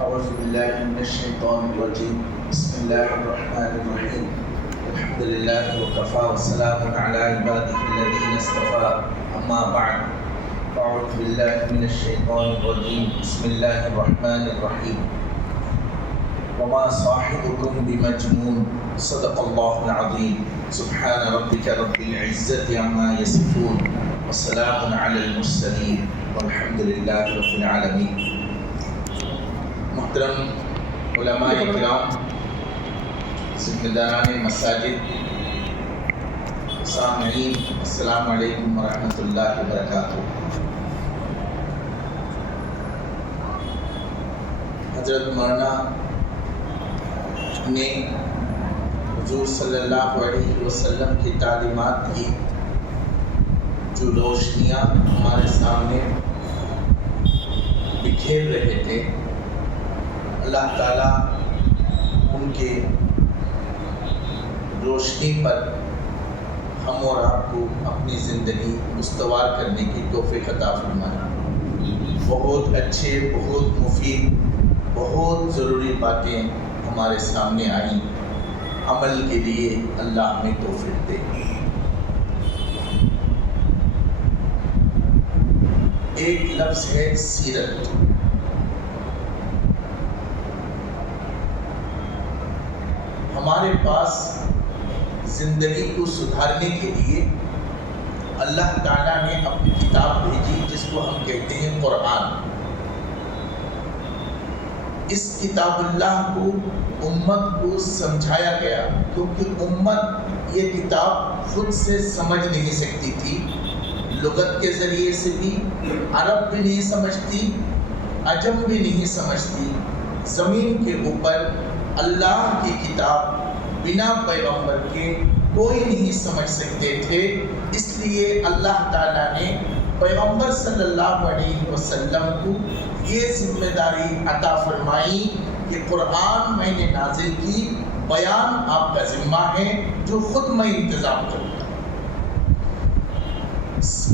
أعوذ بالله من الشيطان الرجيم بسم الله الرحمن الرحيم الحمد لله وكفى وسلام على عباده الذين اصطفى أما بعد أعوذ بالله من الشيطان الرجيم بسم الله الرحمن الرحيم وما صاحبكم بمجنون صدق الله العظيم سبحان ربك رب العزة عما يصفون وسلام على المرسلين والحمد لله رب العالمين. محترم علماء کرام، ذمہ داران مساجد، سامعین، السلام علیکم ورحمۃ اللہ وبرکاتہ. حضرت مولانا نے حضور صلی اللہ علیہ وسلم کی تعلیمات کی جو روشنیاں ہمارے سامنے بکھیر رہے تھے، اللہ تعالیٰ ان کے روشنی پر ہم اور آپ کو اپنی زندگی استوار کرنے کی توفیق عطا فرمائے. بہت اچھے، بہت مفید، بہت ضروری باتیں ہمارے سامنے آئیں. عمل کے لیے اللہ ہمیں توفیق دے. ایک لفظ ہے سیرت. ہمارے پاس زندگی کو سدھارنے کے لیے اللہ تعالیٰ نے اپنی کتاب بھیجی جس کو ہم کہتے ہیں قرآن. اس کتاب اللہ کو امت کو سمجھایا گیا کیونکہ امت یہ کتاب خود سے سمجھ نہیں سکتی تھی. لغت کے ذریعے سے بھی عرب بھی نہیں سمجھتی، عجم بھی نہیں سمجھتی. زمین کے اوپر اللہ کی کتاب بنا پیغمبر کے کوئی نہیں سمجھ سکتے تھے. اس لیے اللہ تعالیٰ نے پیغمبر صلی اللہ علیہ وسلم کو یہ ذمہ داری عطا فرمائی کہ قرآن میں نے نازل کی، بیان آپ کا ذمہ ہے، جو خود میں انتظام کروں گا.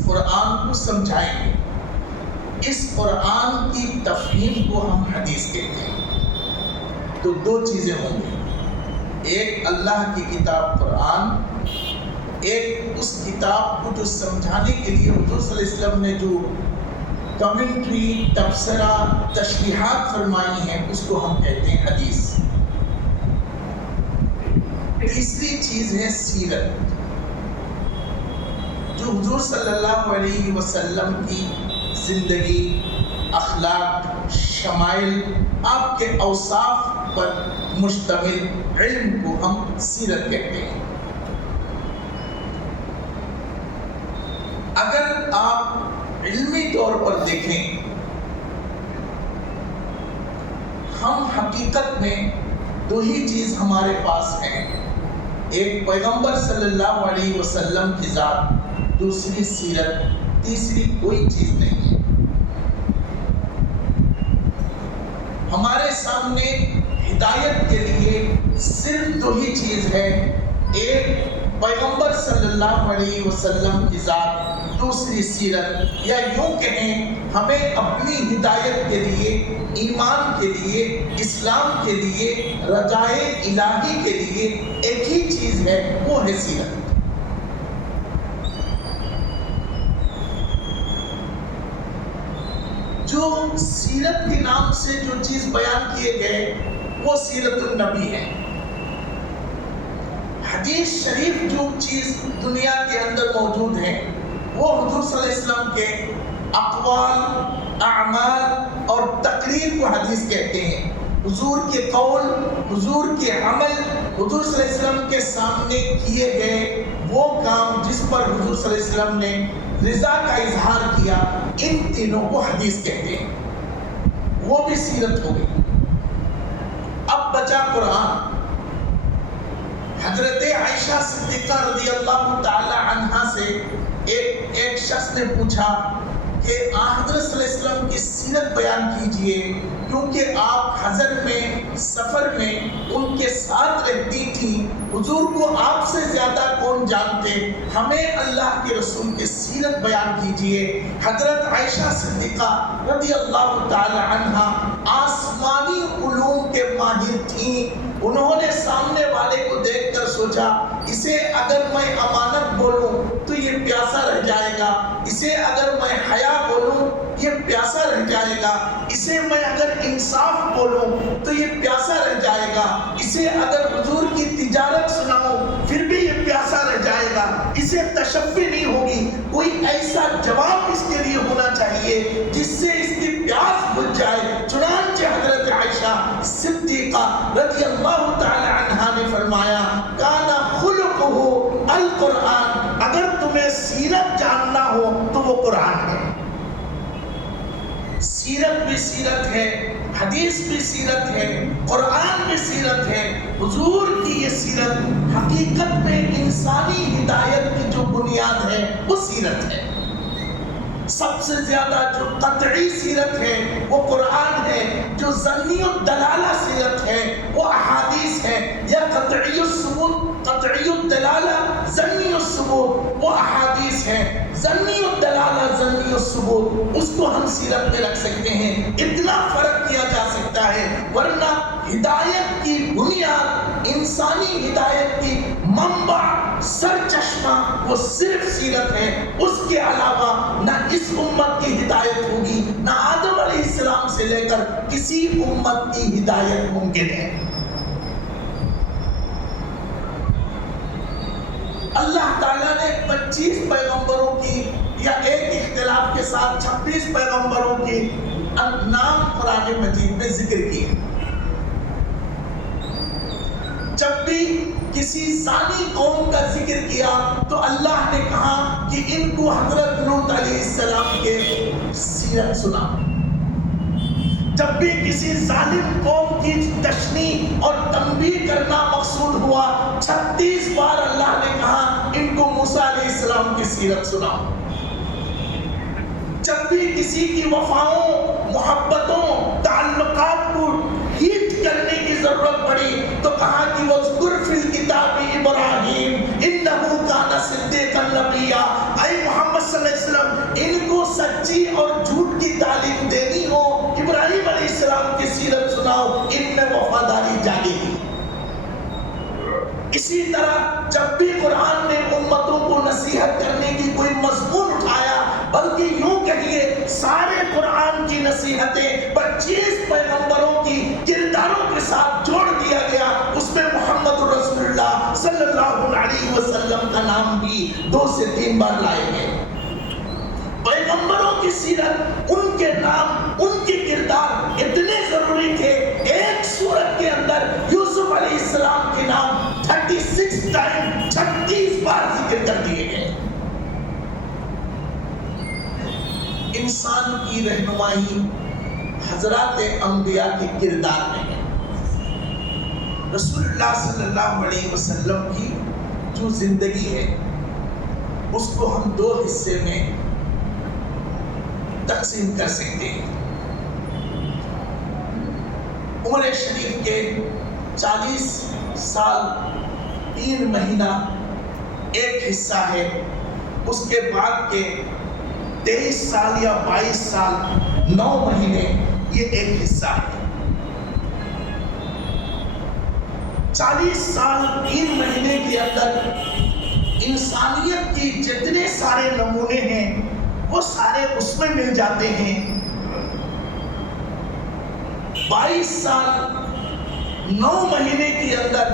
قرآن کو سمجھائیں گے. اس قرآن کی تفہیم کو ہم حدیث کہتے ہیں. تو دو چیزیں ہوں گی، ایک اللہ کی کتاب قرآن، ایک اس کتاب کو جو سمجھانے کے لیے حضور صلی اللہ علیہ وسلم نے جو کمنٹری، تبصرہ، تشریحات فرمائی ہیں اس کو ہم کہتے ہیں حدیث. تیسری چیز ہے سیرت، جو حضور صلی اللہ علیہ وسلم کی زندگی، اخلاق، شمائل، آپ کے اوصاف پر مشتمل علم کو ہم سیرت کہتے ہیں. اگر آپ علمی طور پر دیکھیں، ہم حقیقت میں دو ہی چیز ہمارے پاس ہیں، ایک پیغمبر صلی اللہ علیہ وسلم کی ذات، دوسری سیرت، تیسری کوئی چیز نہیں ہے. ہمارے سامنے ہدایت کے لیے صرف دو ہی چیز ہے، ایک پیغمبر صلی اللہ علیہ وسلم کی ذات، دوسری سیرت. یا یوں کہیں، ہمیں اپنی ہدایت کے لیے، ایمان کے لیے، اسلام کے لیے، رجائے الہی کے لیے ایک ہی چیز ہے، وہ ہے سیرت. جو سیرت کے نام سے جو چیز بیان کیے گئے وہ سیرت النبی ہے. حدیث شریف جو چیز دنیا کے اندر موجود ہے وہ حضور صلی اللہ علیہ وسلم کے اقوال، اعمال اور تقریر کو حدیث کہتے ہیں. حضور کے قول، حضور کے عمل، حضور صلی اللہ علیہ وسلم کے سامنے کیے گئے وہ کام جس پر حضور صلی اللہ علیہ وسلم نے رضا کا اظہار کیا، ان تینوں کو حدیث کہتے ہیں. وہ بھی سیرت ہو گئی. اب بچا قرآن. حضرت عائشہ صدیقہ رضی اللہ تعالی عنہا سے ایک شخص نے پوچھا کہ حضرت صلی اللہ علیہ وسلم کی سیرت بیان کیجئے، کیونکہ آپ حضر میں سفر میں ان کے ساتھ رہتی تھی، حضور کو آپ سے زیادہ کون جانتے، ہمیں اللہ کے رسول کی سیرت بیان کیجئے۔ حضرت عائشہ صدیقہ رضی اللہ تعالی عنہ آسمانی علوم کے ماہر تھیں، انہوں نے سامنے والے کو دیکھ کر سوچا اسے اگر میں امانت بولوں تو یہ پیاسا رہ جائے گا، اسے اگر میں حیا بولوں یہ پیاسا رہ جائے گا، اسے میں اگر انصاف بولوں تو یہ پیاسا رہ جائے گا، اسے اگر حضور کی تجارت سناؤں پھر بھی یہ پیاسا رہ جائے گا، اسے تشفی نہیں ہوگی، کوئی ایسا جواب اس کے لیے ہونا چاہیے جس سے اس کی پیاس بجھ جائے۔ چنانچہ حضرت عائشہ صدیقہ رضی اللہ تعالی عنہا نے فرمایا کانا خلقہ القرآن، اگر تمہیں سیرت جاننا ہو تو وہ قرآن ہے۔ سیرت بھی سیرت ہے، حدیث بھی سیرت ہے، قرآن بھی سیرت ہے۔ حضور کی یہ سیرت حقیقت میں انسانی ہدایت کی جو بنیاد ہے وہ سیرت ہے۔ سب سے زیادہ جو قطعی سیرت ہے وہ قرآن ہے، جو ظنی الدلالہ سیرت ہے وہ احادیث ہے، یا قطعی الثبوت قطعی الدلالہ ظنی الثبوت وہ احادیث ہے۔ ظنی الدلالہ ظنی الثبوت اس کو ہم سیرت میں رکھ سکتے ہیں، اتنا فرق کیا جا سکتا ہے، ورنہ ہدایت کی بنیاد، انسانی ہدایت کی منبع، سر چشمہ وہ صرف سیرت ہے۔ اس کے علاوہ نہ اس امت کی ہدایت ہوگی، نہ آدم علیہ السلام سے لے کر کسی امت کی ہدایت ممکن ہے۔ اللہ تعالیٰ نے 25 پیغمبروں کی یا ایک اختلاف کے ساتھ 26 پیغمبروں کے نام قرآن مجید میں ذکر کیے۔ جب بھی کسی ثانی قوم کا ذکر کیا تو اللہ نے کہا کہ ان کو حضرت لوط علیہ السلام کے سیرت سنا۔ جب بھی کسی ظالم قوم کی تشنیع اور تنبیہ کرنا مقصود ہوا 36 بار اللہ نے کہا ان کو موسیٰ علیہ السلام کی سیرت سناؤ۔ جب بھی کسی کی وفاؤں، محبتوں، تعلقات کو ہیٹ کرنے کی ضرورت پڑی تو کہا کہ وَاذْكُرْ فِي الْكِتَابِ إِبْرَاهِيمَ إِنَّهُ كَانَ صِدِّيقًا نَبِيًّا۔ اے محمد صلی اللہ علیہ وسلم ان کو سچی اور جھوٹ کی تعلیم دینی ہو، ابراہیم علیہ السلام کی سیرت سناؤ، ان میں وفاداری جاگے گی۔ اسی طرح جب بھی قرآن نے امتوں کو نصیحت کرنے کی کوئی مضمون اٹھایا، بلکہ یوں کہیے سارے قرآن کی نصیحتیں 25 پیغمبروں کی کرداروں کے ساتھ جوڑ دیا گیا، اس میں محمد رسول اللہ صلی اللہ علیہ وسلم کا نام بھی 2 سے 3 بار لائے گئے۔ پیغمبروں کی سیرت، ان کے نام، ان کے کردار اتنے ضروری تھے، ایک سورت کے اندر یوسف علیہ السلام کے نام 36 ٹائم 36 بار ذکر کر دیے گئے۔ انسان کی رہنمائی حضرات انبیاء کے کردار میں ہے۔ رسول اللہ صلی اللہ علیہ وسلم کی جو زندگی ہے اس کو ہم 2 حصے میں تقسیم کر سکتے ہیں۔ عمر شریف کے 40 سال 3 مہینہ ایک حصہ ہے، اس کے بعد کے 23 سال یا 22 سال 9 مہینے یہ ایک حصہ ہے۔ 40 سال 3 مہینے کے اندر انسانیت کی جتنے سارے نمونے ہیں وہ سارے اس میں مل جاتے ہیں۔ 22 سال 9 مہینے کے اندر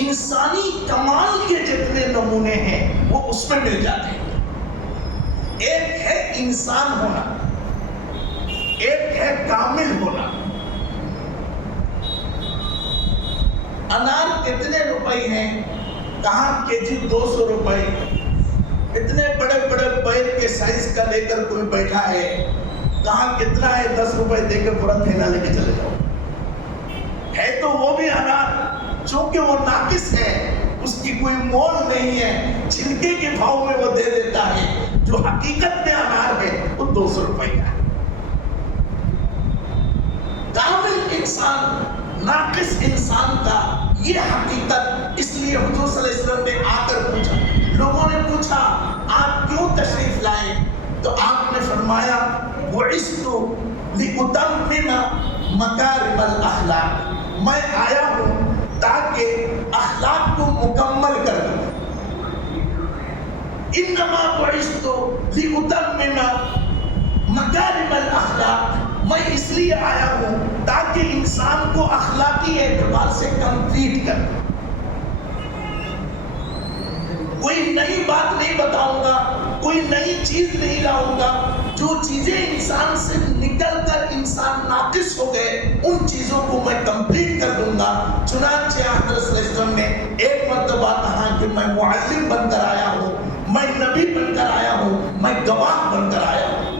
انسانی کمال کے جتنے نمونے ہیں وہ اس میں مل جاتے ہیں۔ ایک ہے انسان ہونا، ایک ہے کامل ہونا۔ انار کتنے روپے ہیں؟ کہاں کے جی 200 روپے۔ اتنے بڑے بڑے پیر کے سائز کا لے کر کوئی بیٹھا ہے، کہاں کتنا ہے؟ 10 روپے دے کے پورا تھیلا لے کے چلے جاؤ۔ ہے تو وہ بھی انار، چونکہ وہ ناقص ہے، اس کی کوئی مول نہیں ہے، چھلکے کے بھاؤ میں وہ دے دیتا ہے۔ جو حقیقت میں انار ہے وہ 200 روپے کا ہے. کامل انسان ناقص انسان کا یہ حقیقت. اس لیے حضور صلی اللہ علیہ وسلم نے آ کر پوچھا, لوگوں نے پوچھا آپ کیوں تشریف لائے؟ تو آپ نے فرمایا بعثت لأتمم مکارم الاخلاق, میں آیا ہوں تاکہ اخلاق کو مکمل کر دوں. انما بعثت لأتمم مکارم الاخلاق, میں اس لیے آیا ہوں تاکہ انسان کو اخلاقی اعتبار سے کمپلیٹ کر دوں. کوئی نئی بات نہیں بتاؤں گا, کوئی نئی چیز نہیں لاؤں گا. جو چیزیں انسان سے نکل کر انسان ناقص ہو گئے ان چیزوں کو میں کمپلیٹ کر دوں گا. چنانچہ حضرت صلی اللہ علیہ وسلم نے ایک مرتبہ کہا کہ میں معلم بن کر آیا ہوں, میں نبی بن کر آیا ہوں, میں گواہ بن کر آیا ہوں.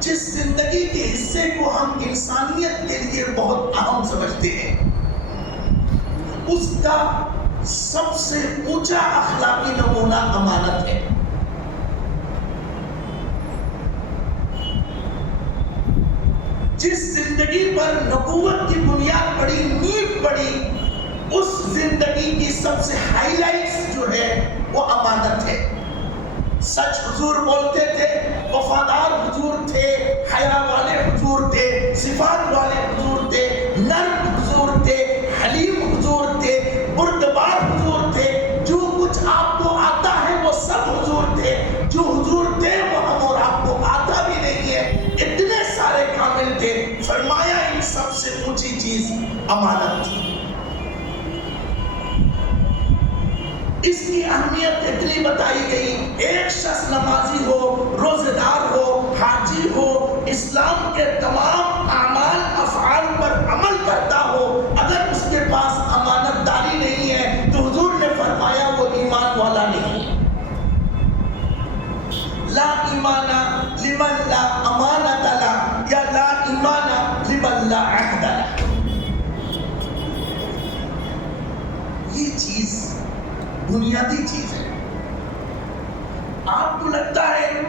جس زندگی کے حصے کو ہم انسانیت کے لیے بہت اہم سمجھتے ہیں, اس کا سب سے اونچا اخلاقی نمونہ امانت ہے. جس زندگی پر نبوت کی بنیاد پڑی, نیو پڑی, اس زندگی کی سب سے ہائی لائٹس جو ہے وہ امانت ہے. سچ حضور بولتے تھے, وفادار حضور تھے, حیا والے حضور تھے, صفات والے حضور تھے, نرم حضور تھے, حلیم حضور تھے, بردبار حضور تھے. جو کچھ آپ کو آتا ہے وہ سب حضور تھے. جو حضور تھے وہ ہم اور آپ کو آتا بھی نہیں ہے, اتنے سارے کامل تھے. فرمایا ان سب سے اونچی چیز امانت تھی. اس کی اہمیت اتنی بتائی گئی, ایک شخص نمازی ہو, روزہ دار ہو, حاجی ہو, اسلام کے تمام اعمال افعال پر عمل کرتا ہو, اگر اس کے پاس امانت داری نہیں ہے تو حضور نے فرمایا وہ ایمان والا نہیں. لا ایمان لمن لا امانت له, یا لا ایمان لمن لا عہد له. یہ چیز بنیادی چیز ہے. آپ کو لگتا ہے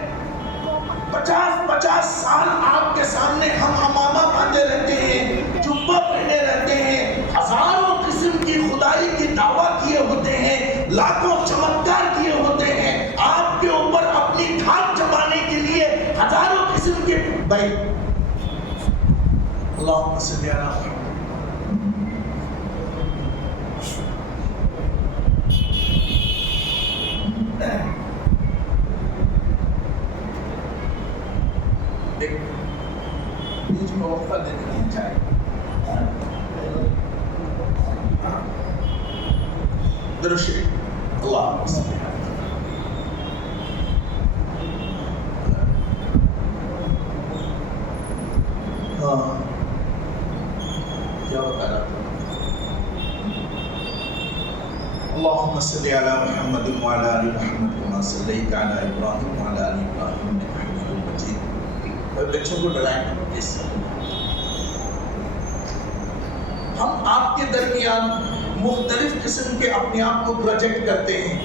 50 سال آپ کے سامنے ہم امامہ باندھے رہتے ہیں, جبہ پہنے رہتے ہیں, ہزاروں قسم کی خدائی کی دعویٰ کیے ہوتے ہیں, لاکھوں چمتکار کیے ہوتے ہیں, آپ کے اوپر اپنی دھاک جمانے کے لیے ہزاروں قسم کے بھائی. اللہم صلی علی محمد. بیچ میں وقفہ دے دینی چاہیے. درود شریف. اللہم صلی علی محمد. کیا بتا رہا تھا؟ اللہم صلی علی محمد وعلی آل محمد کما صلیت علی ابراہیم وعلی آل ابراہیم انک حمید مجید. اور بچوں کو ڈرائیں اس ہم آپ کے درمیان مختلف قسم کے اپنے آپ کو پروجیکٹ کرتے ہیں,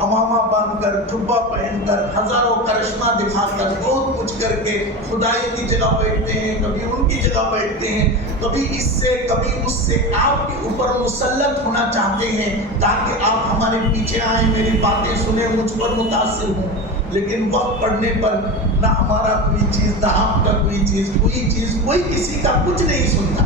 امامہ باندھ کر, جبہ پہن کر, ہزاروں کرشمہ دکھا کر, بہت کچھ کر کے خدائی کی جگہ بیٹھتے ہیں, کبھی ان کی جگہ بیٹھتے ہیں, کبھی اس سے کبھی اس سے. آپ کے اوپر مسلط ہونا چاہتے ہیں تاکہ آپ ہمارے پیچھے آئیں, میری باتیں سنیں, مجھ پر متاثر ہوں. لیکن وقت پڑنے پر نہ ہمارا کوئی چیز, نہ آپ کا کوئی چیز, کوئی کسی کا کچھ نہیں سنتا.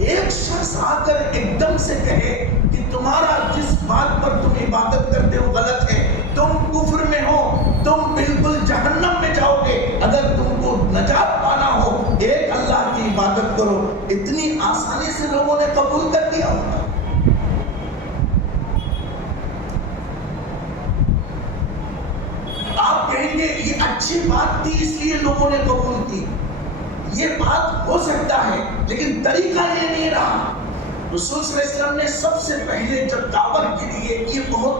ایک شخص آ کر ایک دم سے کہے کہ تمہارا جس بات پر تم عبادت کرتے ہو غلط ہے, تم کفر میں ہو, تم بالکل جہنم میں جاؤ گے, اگر تم کو نجات پانا ہو ایک اللہ کی عبادت کرو. اتنی آسانی سے لوگوں نے قبول کر دیا ہوتا. آپ کہیں گے یہ اچھی بات تھی اس لیے لوگوں نے قبول کی. یہ بات ہو سکتا ہے لیکن طریقہ یہ نہیں رہا. رسول صلی اللہ علیہ وسلم نے سب سے پہلے جب دعوت کے لیے, یہ بہت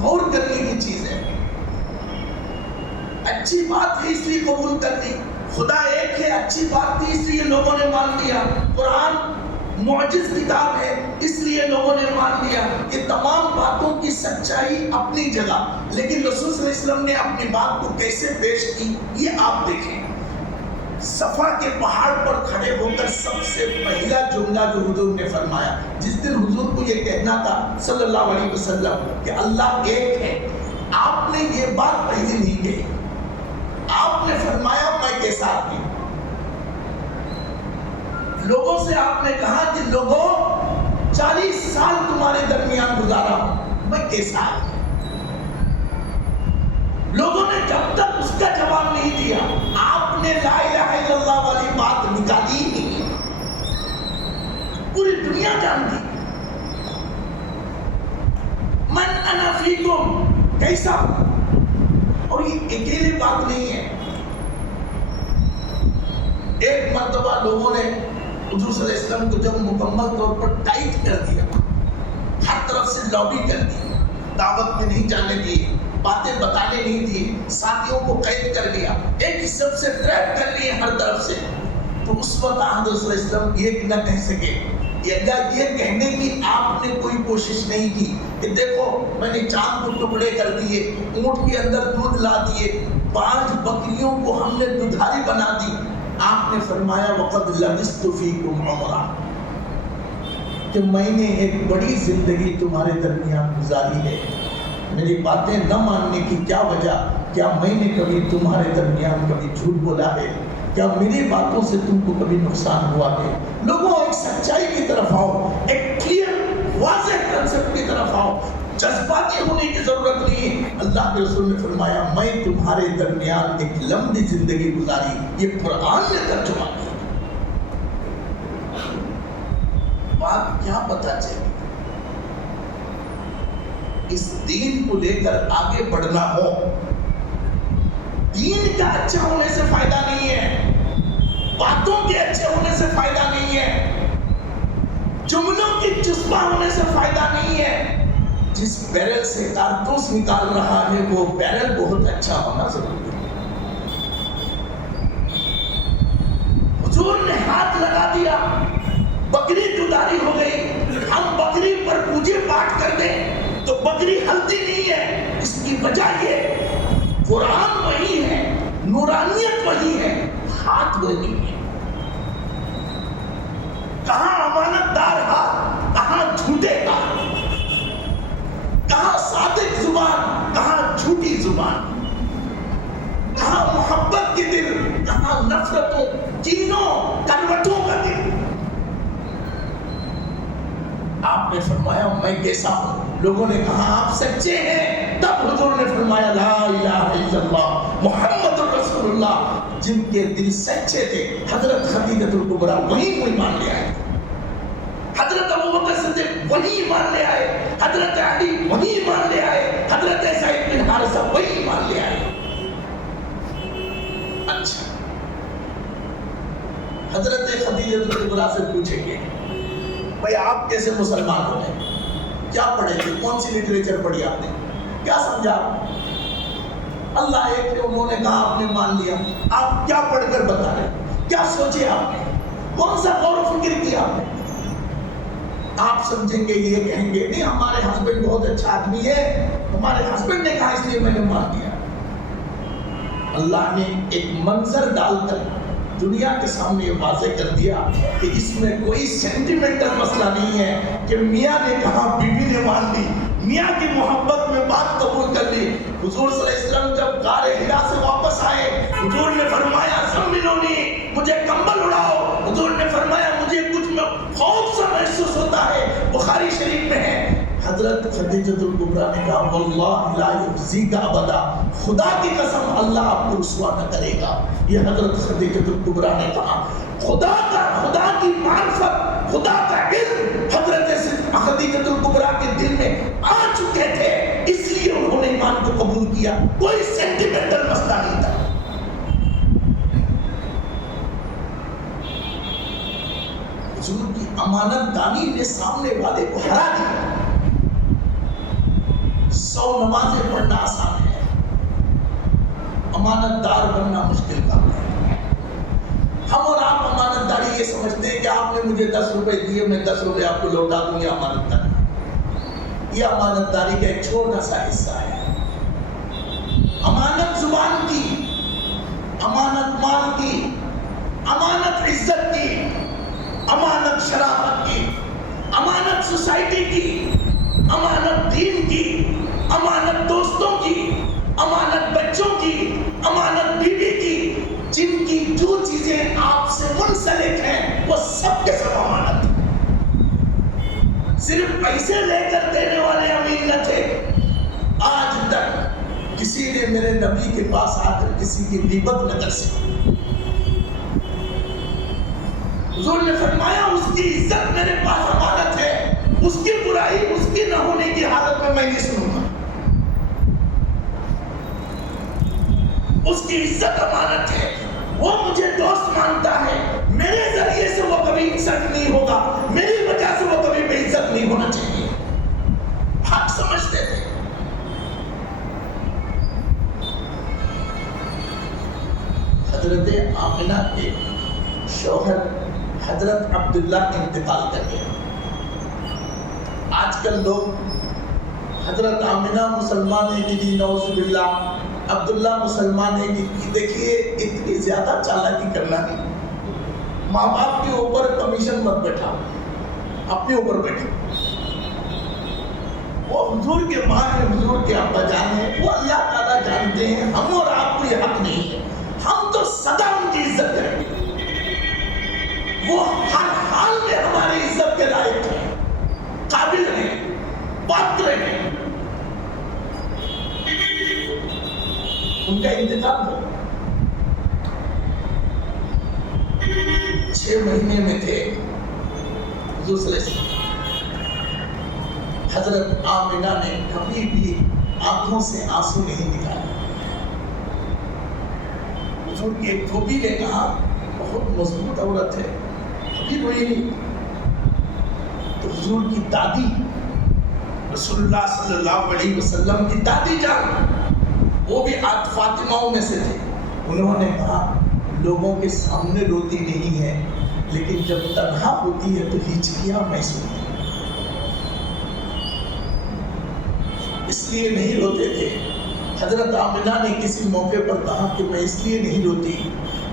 غور کرنے کی چیز ہے, اچھی بات ہے اس لیے قبول کر لی, خدا ایک ہے, اچھی بات تھی اس لیے لوگوں نے مان لیا, قرآن معجز کتاب ہے، اس لیے لوگوں نے مان لیا کہ تمام باتوں کی سچائی اپنی جگہ، لیکن رسول صلی اللہ علیہ وسلم نے اپنی بات کو کیسے پیش کی یہ آپ دیکھیں۔ صفا کے پہاڑ پر کھڑے ہو کر سب سے پہلا جملہ جو حضور نے فرمایا، جس دن حضور کو یہ کہنا تھا صلی اللہ علیہ وسلم کہ اللہ ایک ہے، آپ نے یہ بات پہلے نہیں کہی، آپ نے فرمایا میں کیسا آدمی ہوں۔ لوگوں سے آپ نے کہا کہ لوگوں 40 سال تمہارے درمیان گزارا ہوں، میں کیسا آدمی ہوں۔ لوگوں نے جب تک اس کا جواب نہیں دیا، آپ نے لا الہ الا اللہ والی بات نکالی ہی نہیں، پوری دنیا جانتی من انا فیکم کیسا ہوں۔ اور یہ اکیلی بات نہیں ہے، ایک مرتبہ لوگوں نے حضور صلی اللہ علیہ وسلم کو جب مکمل طور پر ٹائٹ کر دیا، ہر طرف سے لابی کر دی، دعوت میں نہیں جانے دیے، باتیں بتانے نہیں دیے، ساتھیوں کو قید کر لیا، ایک حساب سے ٹریپ کر لیے ہر طرف سے، تو اس وقت حضرت صلی اللہ علیہ وسلم یہ نہ کہہ سکے، یہ کہنے کی آپ نے کوئی کوشش نہیں کی کہ دیکھو میں نے چاند کو ٹکڑے کر دیے، اونٹ کے اندر دودھ لا دیے، 5 بکریوں کو ہم نے دودھاری بنا دی۔ آپ نے فرمایا وَقَدْ لَبِثْتُ فِيكُمْ عُمْرًا، کہ میں نے ایک بڑی زندگی تمہارے درمیان گزاری ہے۔ میری باتیں نہ ماننے کی کیا وجہ؟ کیا میں نے کبھی تمہارے درمیان کبھی جھوٹ بولا ہے؟ کیا میری باتوں سے تم کو کبھی نقصان ہوا ہے؟ لوگوں ایک سچائی کی طرف آؤ، ایک کلیئر واضح کنسپٹ کی طرف آؤ، جذباتی ہونے کی ضرورت نہیں۔ اللہ کے رسول نے فرمایا میں تمہارے درمیان ایک لمبی زندگی گزاری، یہ قرآن نے ترجمہ کیا۔ بات کیا پتہ چلی؟ اس دین کو لے کر آگے بڑھنا ہو، دین کا اچھا ہونے سے فائدہ نہیں ہے، باتوں کے اچھے ہونے سے فائدہ نہیں ہے، جملوں کی چسپاں ہونے سے فائدہ نہیں ہے۔ جس بیرل سے کارتوس نکال رہا ہے وہ بیرل بہت اچھا ہونا ضروری ہے۔ حضور نے ہاتھ لگا دیا، بکری جداری ہو گئی، ہم بکری پر پوجے پاٹ کر دیں تو بکری ہلتی نہیں ہے۔ اس کی وجہ یہ قرآن وہی ہے، نورانیت وہی ہے، ہاتھ وہی ہے۔ کہاں امانت دار ہاتھ، کہاں جھوٹے ہاتھ، کہاں صادق زبان، کہاں جھوٹی زبان، کہاں محبت کے دل، کہاں نفرتوں، کینوں، کروٹوں کا دل۔ آپ نے فرمایا میں کیسا ہوں؟ لوگوں نے کہا آپ سچے ہیں، تب حضور نے فرمایا لا الہ الا اللہ محمد رسول اللہ۔ جن کے دل سچے تھے حضرت خدیجہ الکبریٰ وہی ایمان لے آئے، حضرت ابوبکر صدیق وہی ایمان لے آئے، حضرت علی وہی ایمان لے آئے، حضرت زید بن حارثہ وہی ایمان لے آئے۔ اچھا، حضرت خدیجہ الکبریٰ سے پوچھیں گے بھائی آپ کیسے مسلمان ہو گئے؟ کیا پڑھے تھے؟ کون سی لٹریچر پڑھی آپ نے؟ کیا سمجھا؟ اللہ ایک ہے، انہوں نے کہا آپ نے مان لیا، آپ کیا پڑھ کر بتا رہے؟ کیا سوچے آپ نے؟ کون سا غور و فکر کیا آپ نے؟ آپ سمجھیں گے یہ کہیں گے نہیں ہمارے ہسبینڈ بہت اچھا آدمی ہے، ہمارے ہسبینڈ نے کہا اس لیے میں نے مان لیا۔ اللہ نے ایک منظر ڈال کر دنیا کے سامنے یہ واضح کر دیا کہ اس میں کوئی سینٹیمنٹل مسئلہ نہیں ہے کہ میاں نے کہا بیوی نے مان لی، میاں کی محبت میں بات قبول کر لی۔ حضور صلی اللہ علیہ وسلم جب غار حرا سے واپس آئے، حضور نے فرمایا زملونی، مجھے کمبل اڑاؤ۔ حضور نے فرمایا مجھے کچھ خوف سا محسوس ہوتا ہے، بخاری شریف میں ہے۔ حضرت خدیجہ الکبریٰ نے کہا واللہ لا یخزیک ابدا، خدا کی قسم اللہ آپ کو رسوا نہ کرے گا۔ یہ حضرت خدیجہ الکبریٰ نے کہا خدا کی معرفت، خدا کا علم حضرت خدیجہ الکبریٰ کے دل میں آ چکے تھے، اس لیے انہوں نے ایمان کو قبول کیا، کوئی سینٹیمنٹل مسئلہ نہیں تھا۔ حضور کی امانت داری نے سامنے والے کو ہرا دیا۔ 100 نمازیں پڑھنا آسان ہے، امانت دار بننا مشکل کام ہے۔ ہم اور آپ امانت داری یہ سمجھتے ہیں کہ آپ نے مجھے 10 روپے دیے، میں 10 روپے آپ کو لوٹا دوں، یہ امانت داری۔ یہ امانت داری کا ایک چھوٹا سا حصہ ہے۔ امانت زبان کی، امانت مال کی، امانت عزت کی، امانت شرافت کی، امانت سوسائٹی کی، امانت دین کی، امانت دوستوں کی، امانت بچوں کی، امانت بیوی کی، جن کی جو چیزیں آپ سے منسلک ہیں وہ سب کے سب امانت ہیں۔ صرف پیسے لے کر دینے والے امین نہ تھے۔ آج تک کسی نے میرے نبی کے پاس آ کر کسی کی غیبت نہ کر سکی۔ حضور نے فرمایا اس کی عزت میرے پاس امانت ہے، اس کی برائی اس کی نہ ہونے کی حالت میں نہیں سنوں گا۔ اس کی عزت امانت ہے، وہ مجھے دوست مانتا ہے، میرے ذریعے سے وہ کبھی انسلٹ نہیں ہوگا، میری وجہ سے وہ کبھی بے عزت نہیں ہونا چاہیے۔ حق سمجھتے تھے۔ حضرت آمنہ کے شوہر حضرت عبداللہ انتقال کر گئے۔ آج کل لوگ حضرت آمنہ مسلمان ہے کہ نعوذ باللہ، عبداللہ مسلمان ہے کہ دیکھیے اتنی زیادہ چالاکی کرنا نہیں۔ ماں باپ کے اوپر کمیشن مت بیٹھا، اپنے اوپر بیٹھے۔ وہ حضور کے ماں ہے، حضور کے ابا جان ہے، وہ اللہ تعالیٰ جانتے ہیں، ہم اور آپ کو یہ حق نہیں ہے۔ ہم تو سدا ان کی عزت کریں گے، وہ ہر حال میں ہماری عزت کے لائق ہیں، قابل ہیں، پاتر ہیں۔ ان کا انتقال ہو 6 مہینے میں تھے حضور صلی اللہ علیہ وسلم۔ حضرت آمنہ نے کبھی بھی آنکھوں سے آنسو نہیں نکالے۔ حضور کی ایک پھوپھی نے کہا بہت مضبوط عورت ہے، کبھی روئی نہیں۔ تو حضور کی دادی رسول اللہ صلی اللہ علیہ وسلم کی دادی جان، وہ بھی فاطمہوں میں سے تھے، انہوں نے کہا لوگوں کے سامنے روتی نہیں ہے، لیکن جب تنہا ہوتی ہے تو ہچکیاں محسوس ہوتی ہیں، اس لیے نہیں روتے تھے۔ حضرت آمنہ نے کسی موقع پر کہا کہ میں اس لیے نہیں روتی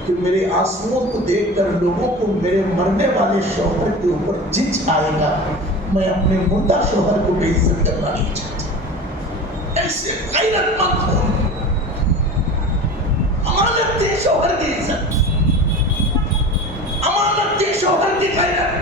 کہ میرے آنسوؤں کو دیکھ کر لوگوں کو میرے مرنے والے شوہر کے اوپر جھنجھ آئے گا، میں اپنے مردہ شوہر کو بے عزت کرنا نہیں چاہتی۔ ایسے غیرت مند ہوں، امانت تھی شوہر کی عزت، امانت تھی شوہر کی غیرت۔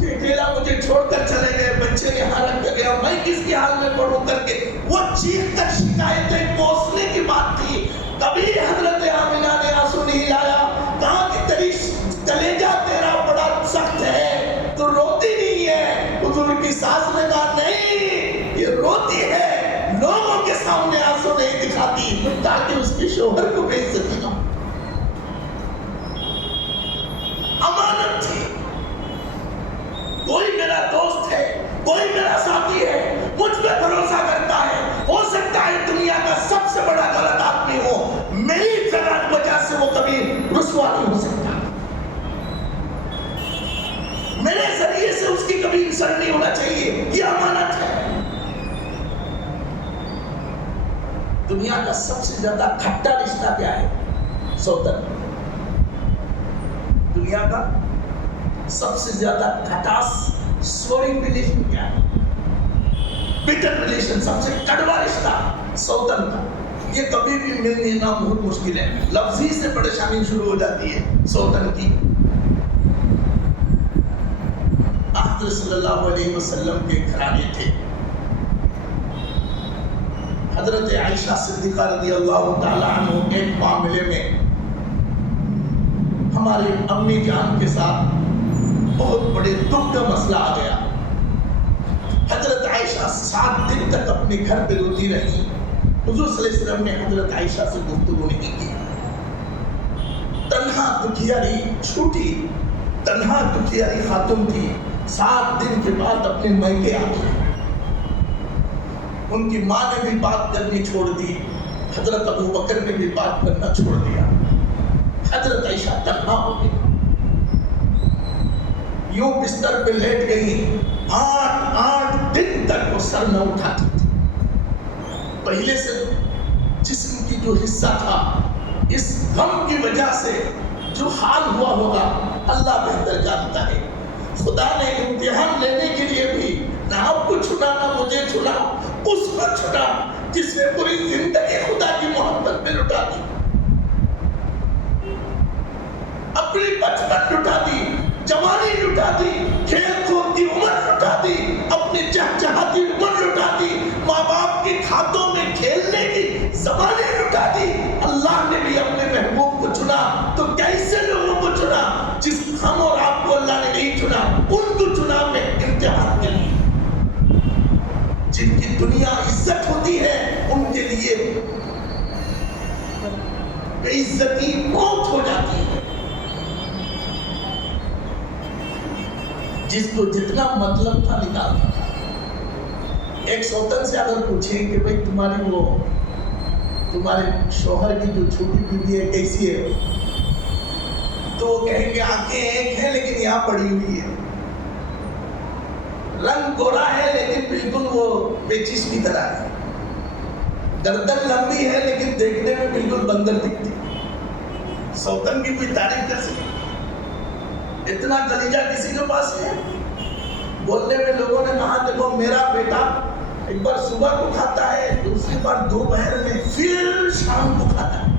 کہ اکیلا مجھے چھوڑ کر چلے گئے، بچے یہاں رکھ کے گیا، میں کس کے حال میں پڑوں کر کے وہ چیخ تک شکایتیں پہنچنے کی بات تھی۔ کبھی حضرت آمنہ نے آنسو نہیں لایا، کہا کہ تیری کلیجہ تیرا بڑا سخت ہے تو روتی نہیں ہے۔ حضور کی ساس نے کہا نہیں، یہ روتی ہے، لوگوں کے سامنے آنسو نہیں دکھاتی تاکہ اس کے شوہر کو بے عزتی نہ ہو۔ امانت تھی۔ کوئی میرا دوست ہے، کوئی میرا ساتھی ہے، مجھ پہ بھروسہ کرتا ہے، ہو سکتا ہے دنیا کا سب سے بڑا غلط آدمی ہو، میری وجہ سے وہ کبھی رسوا نہیں ہو سکتا، میرے ذریعے سے اس کی کبھی انسلٹ نہیں ہونا چاہیے، یہ امانت ہے۔ دنیا کا سب سے زیادہ کھٹا رشتہ کیا ہے؟ سوتن۔ دنیا کا سب سے زیادہ کھٹاس سورنگ ریلیشن کیا ہے؟ بٹر ریلیشن، سب سے کڑوا رشتہ سوتن کا۔ یہ کبھی بھی ملنا بہت مشکل ہے، لفظی سے پریشانی شروع ہو جاتی ہے سوتن کی۔ آقا صلی اللہ علیہ وسلم کے گھرانے تھے۔ حضرت عائشہ صدیقہ رضی اللہ تعالیٰ عنہ ایک معاملے میں ہمارے امی جان کے ساتھ بہت بڑے دکھ کا مسئلہ آ گیا۔ حضرت عائشہ 7 دن تک اپنے گھر پہ روتی رہی۔ حضور صلی اللہ علیہ وسلم نے حضرت عائشہ سے گفتگو نہیں کی۔ تنہا دکھیاری چھوٹی، تنہا دکھیاری خاتون تھی، 7 دن کے بعد اپنے میکے آ گئی۔ ان کی ماں نے بھی بات کرنی چھوڑ دی، حضرت ابو بکر نے بھی بات کرنا چھوڑ دیا۔ حضرت عائشہ تنہا ہو گئی۔ یوں بستر پہ لیٹ گئی، 8 دن تک وہ سر نہ اٹھاتی تھی۔ پہلے سے جسم کی جو حصہ تھا، اس غم کی وجہ سے جو حال ہوا ہوگا اللہ بہتر جانتا ہے۔ خدا نے امتحان لینے کے لیے بھی نہ آپ کو چھنا نہ مجھے چھنا، اس کو چھنا جس نے پوری زندگی خدا کی محبت میں لٹا دی، اپنی بچپن لٹا دی، جوانی لٹا دی، کھیل کود کی عمر لٹا دی، اپنی چہچہاتی عمر لٹا دی، ماں باپ کی کھاتوں میں کھیلنے کی زمانے لٹا دی۔ اللہ نے بھی اپنے محبوب کو چنا، تو کیسے لوگوں کو چنا؟ جس ہم اور آپ کو اللہ نے نہیں چنا، ان کو چنا اپنے امتحان کے لیے۔ جن کی دنیا عزت ہوتی ہے ان کے لیے بے عزتی موت ہو جاتی ہے۔ جس کو جتنا مطلب تھا نکالتا تھا۔ ایک سوتن سے اگر پوچھیں کہ بھئی تمہارے شوہر کی جو چھوٹی بیوی ہے کیسی ہے، تو وہ کہیں گے آنکھیں ایک ہیں لیکن یہاں پڑی ہوئی ہے، رنگ گورا ہے لیکن بالکل وہ پیچیس کی طرح ہے، گردن لمبی ہے لیکن دیکھنے میں بالکل بندر دکھتی۔ سوتن کی کوئی تعریف کر سکتی؟ اتنا کلیجہ کسی کے پاس ہے؟ بولنے میں لوگوں نے کہا دیکھو میرا بیٹا ایک بار صبح کو کھاتا ہے، دوسری بار دوپہر میں، پھر شام کو کھاتا ہے،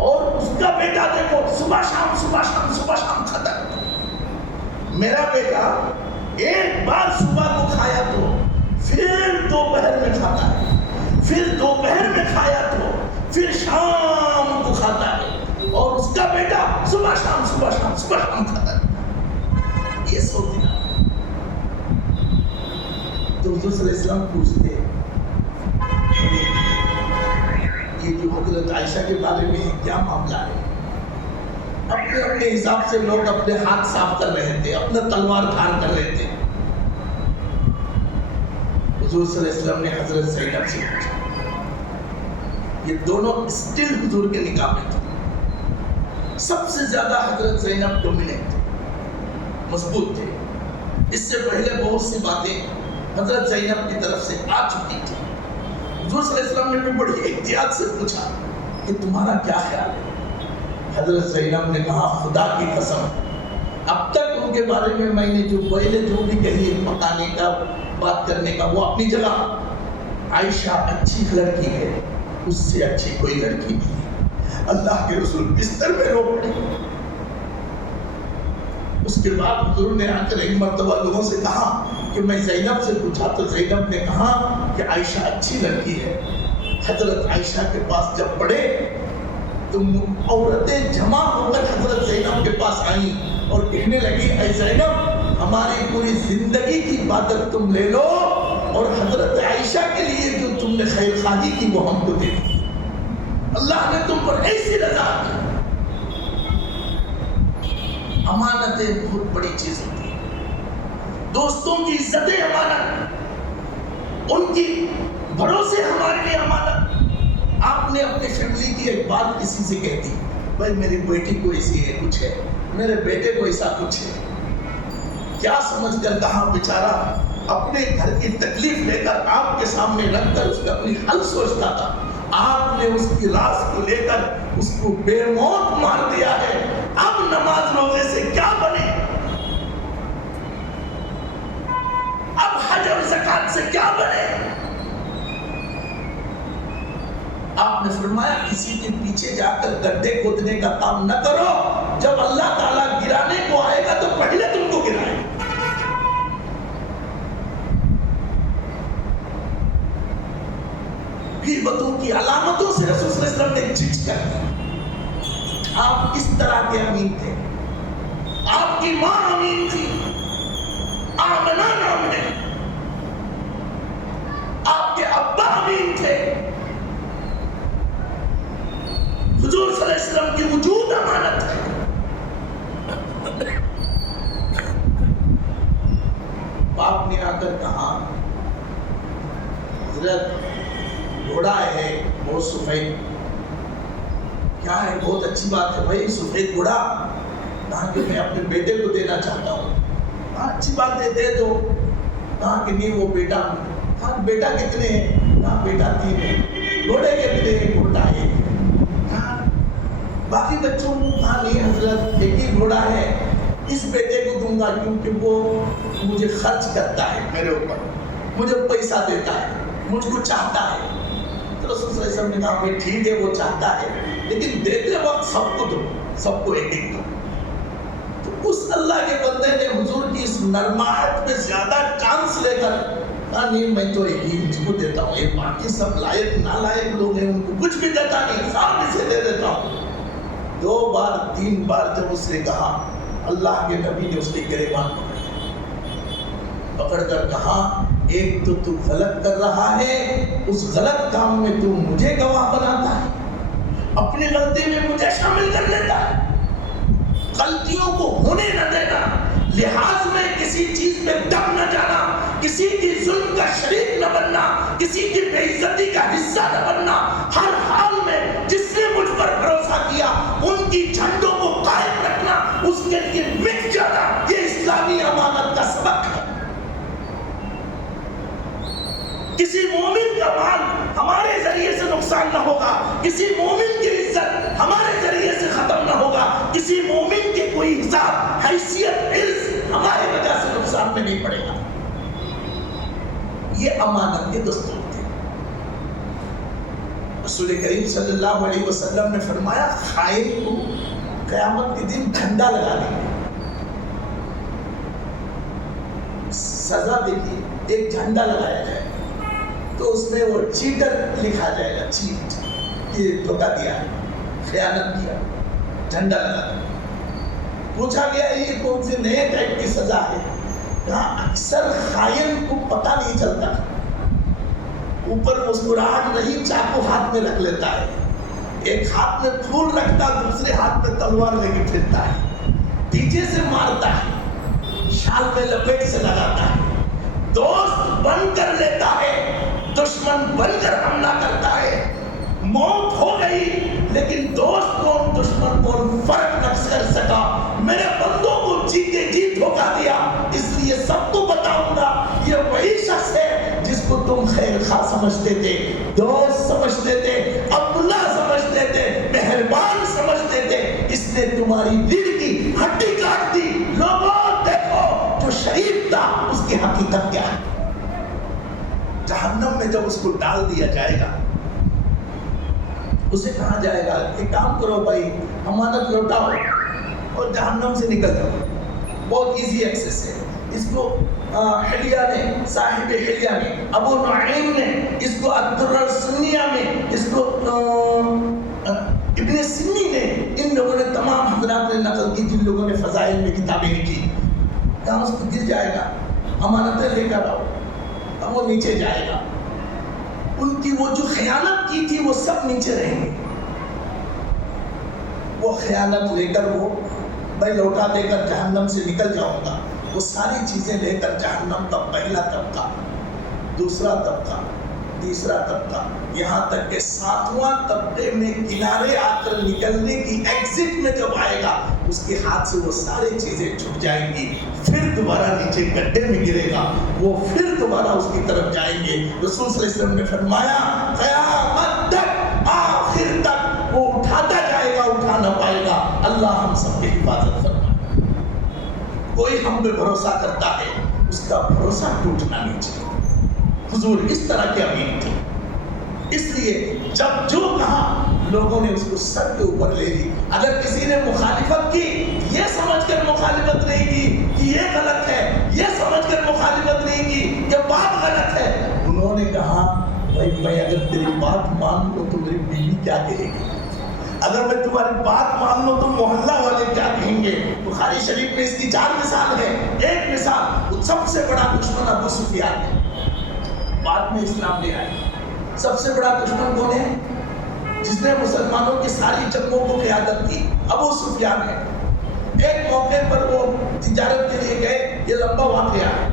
اور اس کا بیٹا دیکھو صبح شام کھاتا ہے۔ میرا بیٹا ایک بار صبح کو کھایا تو پھر دوپہر میں کھاتا ہے، پھر دوپہر میں کھایا تو پھر شام کو کھاتا ہے، اور اس کا بیٹا صبح شام کھاتا ہے۔ یہ سوچنا تو حضور صلی اللہ علیہ وسلم پوچھتے یہ جو حضرت عائشہ کے بارے میں کیا معاملہ ہے؟ اپنے حساب سے لوگ اپنے ہاتھ صاف کر رہے تھے، اپنا تلوار دھار کر رہے تھے۔ حضور صلی اللہ علیہ وسلم نے حضرت زینب سے پوچھا، یہ دونوں اسٹل حضور کے نکاح میں تھے، سب سے زیادہ حضرت زینب ڈومیننٹ تھے، مضبوط تھے۔ اس سے پہلے بہت سی باتیں حضرت زینب کی طرف سے آ چکی تھی۔ حضور صلی اللہ علیہ وسلم نے بھی بڑی احتیاط سے پوچھا کہ تمہارا کیا خیال ہے؟ حضرت زینب نے کہا خدا کی قسم اب تک ان کے بارے میں نے جو پہلے جو بھی کہی پکانے کا بات کرنے کا وہ اپنی جگہ، عائشہ اچھی لڑکی ہے، اس سے اچھی کوئی لڑکی نہیں ہے۔ اللہ کے رسول بستر میں رو پڑے۔ اس کے بعد حضور نے آ کر ایک مرتبہ لوگوں سے کہا کہ میں زینب سے پوچھا تو زینب نے کہا کہ عائشہ اچھی لڑکی ہے۔ حضرت عائشہ کے پاس جب پڑھے تو عورتیں جمع ہو کر حضرت زینب کے پاس آئیں اور کہنے لگی اے زینب ہماری پوری زندگی کی عبادت تم لے لو، اور حضرت عائشہ کے لیے جو تم نے خیر خواہی کی وہ ہم کو دے دی۔ اللہ نے تم پر ایسی رضا کی۔ امانتیں بہت بڑی چیز ہوتی ہیں، دوستوں کی عزتیں امانت، ان کی بھروسے ہمارے لیے امانت۔ آپ نے اپنی فیملی کی ایک بات کسی سے کہہ دی، بھائی میری بیٹی کو ایسی ہے کچھ ہے، میرے بیٹے کو ایسا کچھ ہے، کیا سمجھ کر کہاں بیچارہ اپنے گھر کی تکلیف لے کر آپ کے سامنے رکھ کر اس کا اپنی حل سوچتا تھا، آپ نے اس کی راز کو لے کر اس کو بے موت مار دیا ہے۔ اب نماز روزے سے کیا بنے؟ اب حج اور زکات سے کیا بنے؟ آپ نے فرمایا کسی کے پیچھے جا کر گڈھے کھودنے کا کام نہ کرو، جب اللہ تعالیٰ گرانے کو آئے گا تو پہلے تم کو گرائے۔ غیبتوں کی علامتوں سے رسول صلی اللہ علیہ وسلم نے جھجک کر دی۔ آپ کس طرح کے امین تھے؟ آپ کی ماں امین تھی، آمنہ نام ہے، آپ کے ابا امین تھے، حضور صلی اللہ علیہ وسلم کی وجود امانت ہے۔ باپ نے آ کر کہا حضرت گھوڑا ہے بہت سفید، کیا ہے؟ بہت اچھی بات ہے بھائی، سفید گھوڑا کہا کہ میں اپنے بیٹے کو دینا چاہتا ہوں. کہا اچھی بات ہے، دے دو. کہا کہ نہیں وہ بیٹا. کہا بیٹا کتنے ہیں؟ کہا بیٹا 3 ہے. گھوڑے کتنے ہیں؟ گھوڑا 1. کہا باقی بچوں کو؟ کہا نہیں حضرت ایک ہی گھوڑا ہے. اس بیٹے کو دوں گا کیونکہ وہ مجھے خرچ کرتا ہے میرے اوپر، مجھے پیسہ دیتا ہے، مجھ کو چاہتا ہے. تو رسول صلی اللہ علیہ وسلم نے کہا کہ ٹھیک ہے وہ چاہتا ہے لیکن دیتے وقت سب کو دو، سب کو ایک ایک دو. تو اس اللہ کے بندے نے حضور کی اس نرماہٹ میں زیادہ چانس لے کر کہا نہیں میں تو ایک ہی مجھ کو دیتا ہوں، یہ باقی سب لائق نالائق لوگ ہیں ان کو کچھ بھی دیتا نہیں، سامنے سے دے دیتا ہوں. 2 بار 3 بار جب اس نے کہا اللہ کے نبی نے اس کے گریبان پکڑ کر کہا ایک تو غلط کر رہا ہے، اس غلط کام میں تو مجھے گواہ بناتا ہے، اپنی غلطی میں مجھے شامل کر لیتا ہے. غلطیوں کو ہونے نہ دینا، لحاظ میں کسی چیز میں دب نہ جانا، کسی کی ظلم کا شریک نہ بننا، کسی کی بے عزتی کا حصہ نہ بننا. ہر حال میں جس نے مجھ پر بھروسہ کیا ان کی جھنڈوں کو قائم رکھنا، اس کے لیے مٹ جانا، یہ اسلامی امانت کا سبق ہے. کسی مومن کا مال ہمارے ذریعے سے نقصان نہ ہوگا، کسی مومن کی عزت ہمارے ذریعے سے ختم نہ ہوگا، کسی مومن کی کوئی حساب حیثیت عرض ہماری وجہ سے نقصان میں نہیں پڑے گا. یہ امانت کے دستور تھے. رسول کریم صلی اللہ علیہ وسلم نے فرمایا خائن کو قیامت کے دن جھنڈا لگا دیں گے. سزا دیکھیے، ایک جھنڈا لگایا جائے تو اس میں وہ چیٹر لکھا جائے گا، چیٹ یہ دھوکہ دیا ہے، خیانت کیا، جھنڈا لگا دیا. پوچھا گیا یہ کون سے نئے ٹائپ کی سزا ہے؟ کہا اکثر خائن کو پتہ نہیں چلتا، اوپر مسکراہٹ نہیں چاقو ہاتھ میں رکھ لیتا ہے، ایک ہاتھ میں پھول رکھتا دوسرے ہاتھ میں تلوار لے کے پھرتا ہے، پیچھے سے مارتا ہے، شال میں لپیٹ سے لگاتا ہے، دوست بن کر لیتا ہے، دشمن بن کر حملہ کرتا ہے. موت ہو گئی لیکن دوست کون دشمن کون فرق نہ کر سکا. میرے بندوں کو جیتے جی دھوکا دیا، اس لیے سب کو بتاؤں گا یہ وہی شخص ہے جس کو تم خیر خواہ سمجھتے تھے، دوست سمجھتے تھے، عبداللہ سمجھتے تھے، مہربان سمجھتے تھے، اس نے تمہاری دل کی ہڈی کاٹ دی. لوگوں دیکھو جو شریف تھا اس کی حقیقت کیا ہے. جہنم میں جب اس کو ڈال دیا جائے گا اسے کہا جائے گا ایک کام کرو بھائی امانت لوٹاؤ اور جہنم سے نکل جاؤ. بہت ایزی ایکسس ہے. اس کو حلیہ نے، صاحب حلیہ نے، ابو نعیم نے، اس کو الدر السنیہ میں، اس کو ابن سنی نے، ان لوگوں نے تمام حضرات نے نقل کی جن لوگوں نے فضائل میں کتابیں لکھی. کہاں اس کو گر جائے گا، امانتیں لے کر آؤ، اب وہ نیچے جائے گا. ان کی وہ جو خیانت کی تھی وہ سب نیچے رہیں گے. وہ خیانت لے کر وہ میں لوٹا دے کر جہنم سے نکل جاؤں گا. وہ ساری چیزیں لے کر جہنم کا پہلا طبقہ، دوسرا طبقہ، تیسرا طبقہ، یہاں تک کہ 7واں طبقے میں کنارے آ کر نکلنے کی ایگزٹ میں جب آئے گا اس کے ہاتھ سے وہ ساری چیزیں چھٹ جائیں گی. پھر دوبارہ نیچے گڈھے میں گرے گا، وہ پھر دوبارہ اس کی طرف جائیں گے. رسول صلی اللہ علیہ وسلم نے فرمایا قیامت تک، آخر تک وہ اٹھاتا جائے گا، اٹھا نہ پائے گا. اللہ ہم سب کی حفاظت فرمائے. کوئی ہم پہ بھروسہ کرتا ہے اس کا بھروسہ ٹوٹنا نہیں چاہیے. حضور اس طرح کے امین تھے، اس لیے جب جو کہا لوگوں نے اس کو سر کے اوپر لے لی. اگر کسی نے مخالفت کی یہ سمجھ کر مخالفت نہیں کی کہ یہ غلط ہے، یہ سمجھ کر مخالفت نہیں کی کہ بات غلط ہے، انہوں نے کہا بھائی میں اگر تیری بات مان لوں تو میری بیوی کیا کہے گی، اگر میں تمہاری بات مان لوں تو محلہ والے کیا کہیں گے. بخاری شریف میں اس کی 4 مثال ہے. ایک مثال، سب سے بڑا دشمن ابو سفیان ہے، بعد میں اسلام لے آئے. سب سے بڑا دشمن کون ہے جس نے مسلمانوں کی ساری جنگوں کو قیادت کی؟ ابو سفیان ہے. ایک موقع پر وہ تجارت کے لیے گئے، یہ لمبا واقعہ ہے.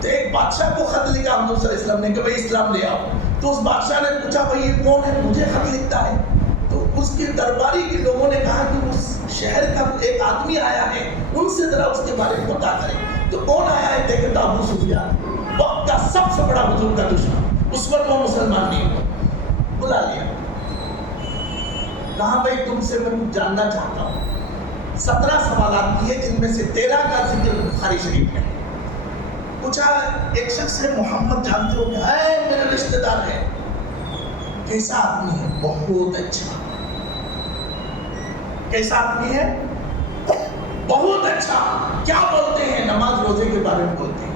تو ایک بادشاہ کو خط لکھا حضور صلی اللہ علیہ وسلم نے کہ بھائی اسلام لے آؤ. تو اس بادشاہ نے پوچھا بھائی یہ کون ہے مجھے خط لکھتا ہے؟ تو اس کے درباری کے لوگوں نے کہا کہ اس شہر کا ایک آدمی آیا ہے، ان سے ذرا اس کے بارے میں پتا کریں۔ تو کون آیا ہے؟ دیکھے تو ابو سفیان، وقت کا سب سے بڑا حضور کا دشمن، اس وقت وہ مسلمان نہیں ہوا۔ بلا لیا، کہا بھائی تم سے میں کچھ جاننا چاہتا ہوں۔ 17 سوالات کیے جن میں سے 13 کا ذکر بخاری شریف میں۔ پوچھا ایک شخص ہے محمد، جانتے ہو کیا ہے؟ میرے رشتہ دار ہے۔ کیسا آدمی ہے؟ بہت اچھا۔ کیسا آدمی ہے؟ بہت اچھا۔ کیا بولتے ہیں؟ نماز روزے کے بارے میں بولتے ہیں،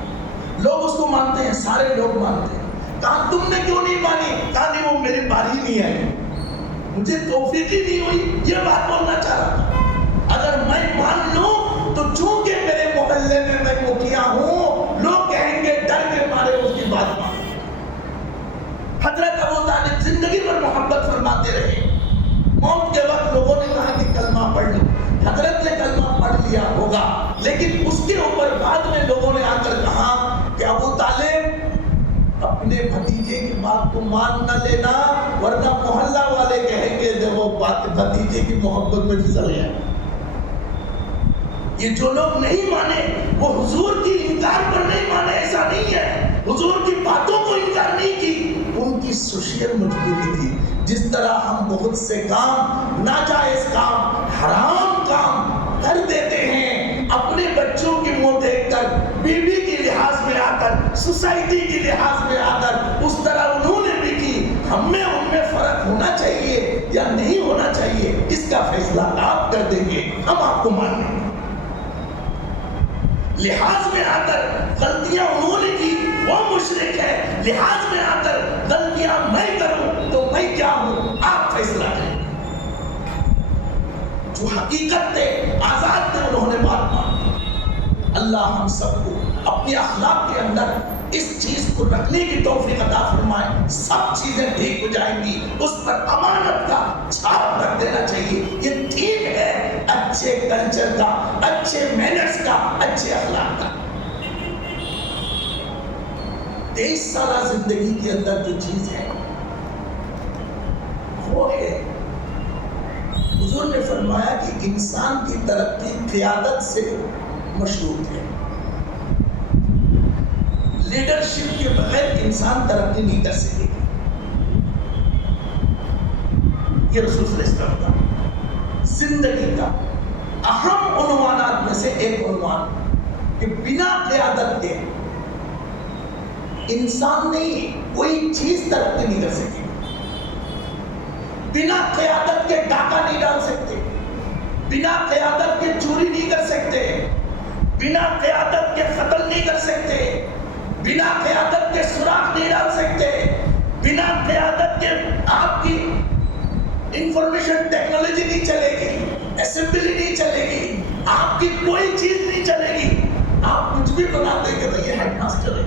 لوگ اس کو مانتے ہیں، سارے لوگ مانتے ہیں۔ کہا تم نے کیوں نہیں مانی؟ کہا نہیں وہ میری باری نہیں آئی، مجھے توفیق ہی نہیں ہوئی۔ یہ بات بولنا چاہ رہا تھا، اگر میں مان لوں تو چونکہ میرے محلے میں میں مکھیا ہوں، لوگ کہیں گے ڈر کے مارے اس کی بات مان۔ حضرت ابو طالب زندگی پر محبت فرماتے رہے، موت کے وقت لوگوں نے کہا کہ کلمہ پڑھ لو، حضرت نے کلمہ پڑھ لیا ہوگا، لیکن اس کے اوپر بعد میں لوگوں نے آ کر کہا کہ ابو طالب اپنے بھتیجے کی بات کو مان نہ لینا، ورنہ محلہ والے کہیں گے دیکھو بھتیجے کی محبت میں پھسل گیا۔ یہ جو لوگ نہیں مانے وہ حضور کی انکار پر نہیں مانے، ایسا نہیں ہے، حضور کی باتوں کو انکار نہیں کی، ان کی سوشل مجبوری تھی۔ جس طرح ہم بہت سے کام، ناجائز کام، حرام کام کر دیتے ہیں اپنے بچوں کی منہ دیکھ کر، بیوی کی لحاظ میں آ کر، سوسائٹی کی لحاظ میں آ کر، اس طرح انہوں نے بھی کی۔ ہم میں ان میں فرق ہونا چاہیے یا نہیں ہونا چاہیے، اس کا فیصلہ آپ کر دیں گے، ہم آپ کو مان لیں گے۔ لحاظ میں آ کر غلطیاں انہوں نے کی، وہ مشرک ہے، لحاظ میں آ کر غلطیاں میں کروں تو میں کیا ہوں، آپ فیصلہ کریں۔ جو حقیقت تھے، آزاد تھے، انہوں نے بات مانی۔ اللہ ہم سب کو اپنی اخلاق کے اندر اس چیز کو رکھنے کی توفیق عطا فرمائے، سب چیزیں ٹھیک ہو جائیں گی۔ اس پر امانت کا چھاپ رکھ دینا چاہیے، یہ ٹھیک ہے، اچھے کلچر کا، اچھے مینرز کا، اچھے اخلاق کا۔ 23 سالہ زندگی کے اندر جو چیز ہے وہ ہے، حضور نے فرمایا کہ انسان کی ترقی قیادت سے مشروط ہے۔ لیڈرشپ کے بغیر انسان ترقی نہیں کر سکے گا۔ یہ رسول صلی اللہ علیہ وسلم کا زندگی کا اہم عنوانات میں سے ایک عنوان کہ بنا قیادت کے انسان نہیں کوئی چیز ترقی نہیں کر سکے، بنا قیادت کے ڈاکہ نہیں ڈال سکتے، بنا قیادت کے چوری نہیں کر سکتے، بنا قیادت کے قتل نہیں کر سکتے، بنا قیادت کے سراغ نہیں ڈال سکتے، بنا قیادت کے آپ کی انفارمیشن ٹیکنالوجی نہیں چلے گی، اسمبلی نہیں چلے گی، آپ کی کوئی چیز نہیں چلے گی۔ آپ کچھ بھی بناتے ہیں کہ یہ ہیڈ ماسٹر ہے،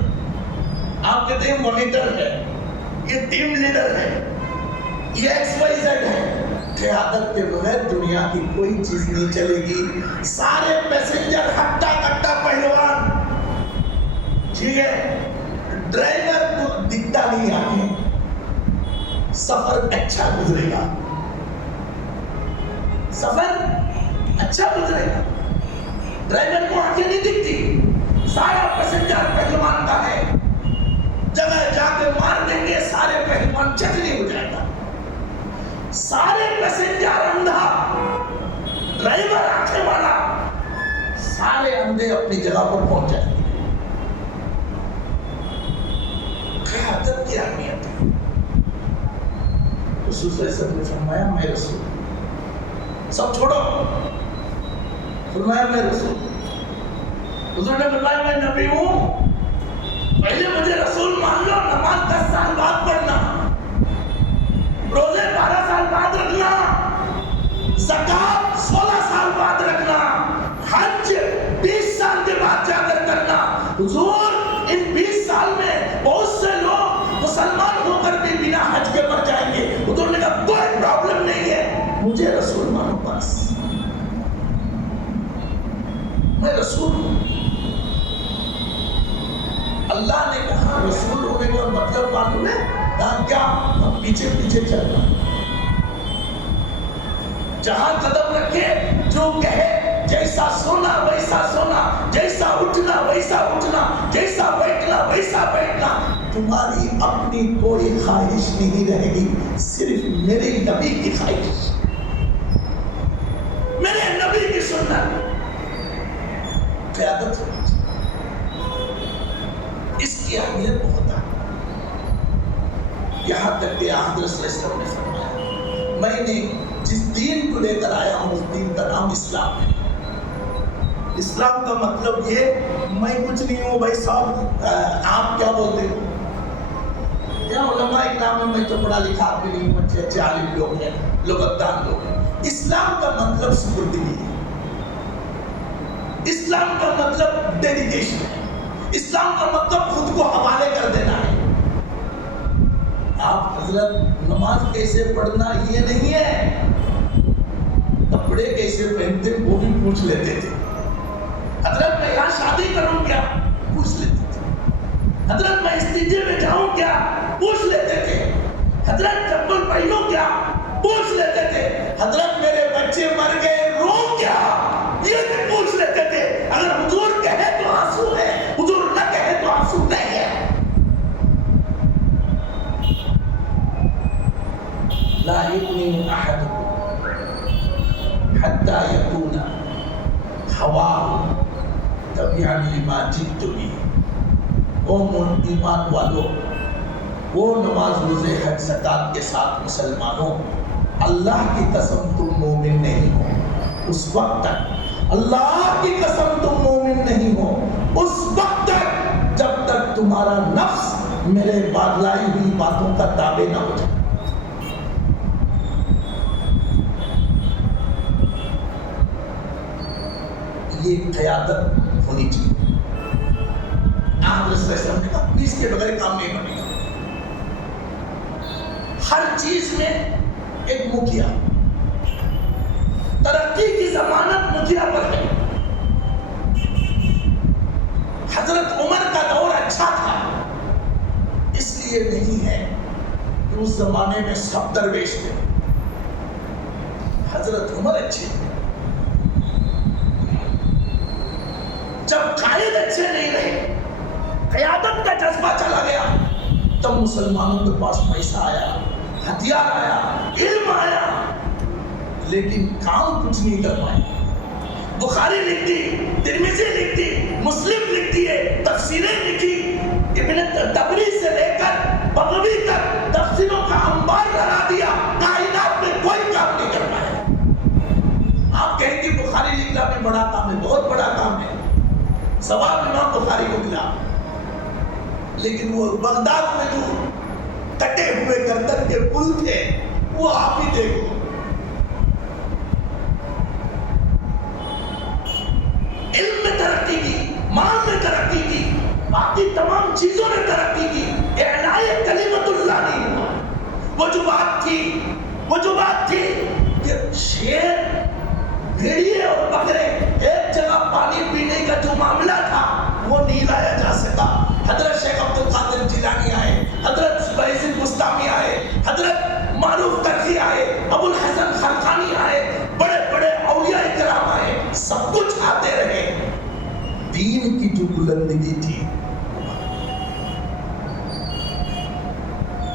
آپ کہتے ہیں مانیٹر ہے، یہ ٹیم لیڈر ہے، یہ ایکس وائی زیڈ ہے۔ قیادت کے بغیر دنیا کی کوئی چیز نہیں چلے گی۔ سارے پیسنجر ہٹا کٹا پہلوان، ٹھیک ہے، ڈرائیور کو دکھتا نہیں آگے، سفر اچھا گزرے گا، سفر اچھا گزرے گا، ڈرائیور کو آنکھیں نہیں دکھتی، سارا پیسنجر پہلوان کا ہے، جگہ جا کے مار دیں گے، سارے پہلوان چکری ہو جائے گا، سارے پیسنجر اندھا، ڈرائیور آنکھیں والا، سارے اندھے اپنی جگہ پر پہنچ جائیں گے۔ قیادت کی اہمیت ہے۔ رسول صلی اللہ علیہ وسلم نے فرمایا میں رسول، سب چھوڑو، فرمایا میں رسول۔ حضور نے فرمایا میں نبی ہوں، پہلے مجھے رسول مان لو، نماز 10 سال بعد پڑھنا، روزے 12 سال بعد رکھنا، زکات 16 سال بعد رکھنا، حج 20 سال کے بعد جا کر کرنا۔ حضور ان 20 سال میں بہت سے لوگ مسلمان ہو کر بھی بنا حج کے مر جائیں گے۔ حضور نے کہا کوئی پرابلم نہیں ہے، مجھے رسول مانو، بس میں رسول ہوں۔ اللہ نے کہا رسول ہونے کا مطلب معلوم ہے؟ کہا کیا؟ ہم پیچھے پیچھے چل رہا، جہاں قدم رکھے جو کہے جیسا سونا ویسا سونا، جیسا اٹھنا ویسا اٹھنا، جیسا بیٹھنا ویسا بیٹھنا. تمہاری اپنی کوئی خواہش نہیں رہے گی، صرف میرے نبی کی خواہش، میرے نبی کی سنت. قیادت ہونی چاہیے، اس کی اہمیت بہت ہے. یہاں تک کہ حضرت صلی اللہ علیہ وسلم نے فرمایا میں نے جس دین کو لے کر آیا ہوں اس دین کا نام اسلام ہے. اسلام کا مطلب یہ میں کچھ نہیں ہوں بھائی صاحب آپ کیا بولتے ہو. یا علماء اکرام میں میں تو پڑھا لکھا بھی نہیں ہوں، اچھے عالم لوگ ہیں، لغتدان لوگ ہیں. اسلام کا مطلب سپردگی ہے، اسلام کا مطلب ڈیڈیکیشن ہے، اسلام کا مطلب خود کو حوالے کر دینا ہے. آپ حضرت نماز کیسے پڑھنا یہ نہیں ہے، کپڑے کیسے پہنتے وہ بھی پوچھ لیتے تھے. حضرت میں یہاں شادی کروں کیا پوچھ لیتے تھے. حضرت میں استنجے میں جاؤں کیا پوچھ لیتے تھے. حضرت چپل پہنوں کیا پوچھ لیتے تھے. حضرت میرے بچے مر گئے رو کیا یہ بھی پوچھ لیتے تھے. اگر حضور کہے تو آنسو ہے، حضور نہ کہے تو آنسو نہیں ہے. لا يؤمن أحدكم حتى يكون هواه تبعا لما جئت به. ایمان والو، وہ نماز روزے حج زکات کے ساتھ مسلمانوں، اللہ کی قسم تم مومن نہیں ہو اس وقت تک، اللہ کی قسم تم مومن نہیں ہو اس وقت تک جب تک تمہارا نفس میرے بادلائی ہوئی باتوں کا تابع نہ ہو جائے. یہ قیادت ہونی چاہیے. آپ نے کہا اس کے بغیر کام نہیں بنے گا. ہر چیز میں ایک مکھیا، ترقی کی ضمانت مکھیا پر ہے. حضرت عمر کا دور اچھا تھا اس لیے نہیں ہے کہ اس زمانے میں سب درویش تھے. حضرت عمر اچھے تھے. جب قائد اچھے نہیں رہے، قیادت کا جذبہ چلا گیا، تب مسلمانوں کے پاس پیسہ آیا، ہتھیار آیا، علم آیا، لیکن کام کچھ نہیں کر پائے. بخاری لکھتی، ترمذی لکھتی، مسلم لکھتی ہے، تفسیریں لکھی، ابن تبری سے لے کر بغوی تک تفسیروں کا انبار لگا دیا، کائنات میں کوئی کام نہیں کر پایا. آپ کہیں گے بخاری لکھنا بھی بڑا کام ہے، بہت بڑا کام ہے، ثواب امام بخاری کو ملا. لیکن وہ بغداد میں جو کٹے ہوئے گردن کے پل تھے وہ آپ ہی دیکھو. علم میں ترقی کی، مال میں ترقی کی، باقی تمام چیزوں نے ترقی کی، اعلاء کلمت اللہ نہیں ہوا. وہ جو بات تھی کہ شیر، بھیڑیے اور بکرے ایک جگہ پانی پینے کا جو معاملہ تھا وہ نہیں لایا جا سکا. حضرت شیخ عبد القادر جیلانی آئے، حضرت بایزید بستامی آئے، حضرت معروف کرزی آئے، ابو الحسن خرقانی آئے، بڑے بڑے اولیاء کرام آئے، سب کچھ آتے رہے. دین کی جو بلندگی تھی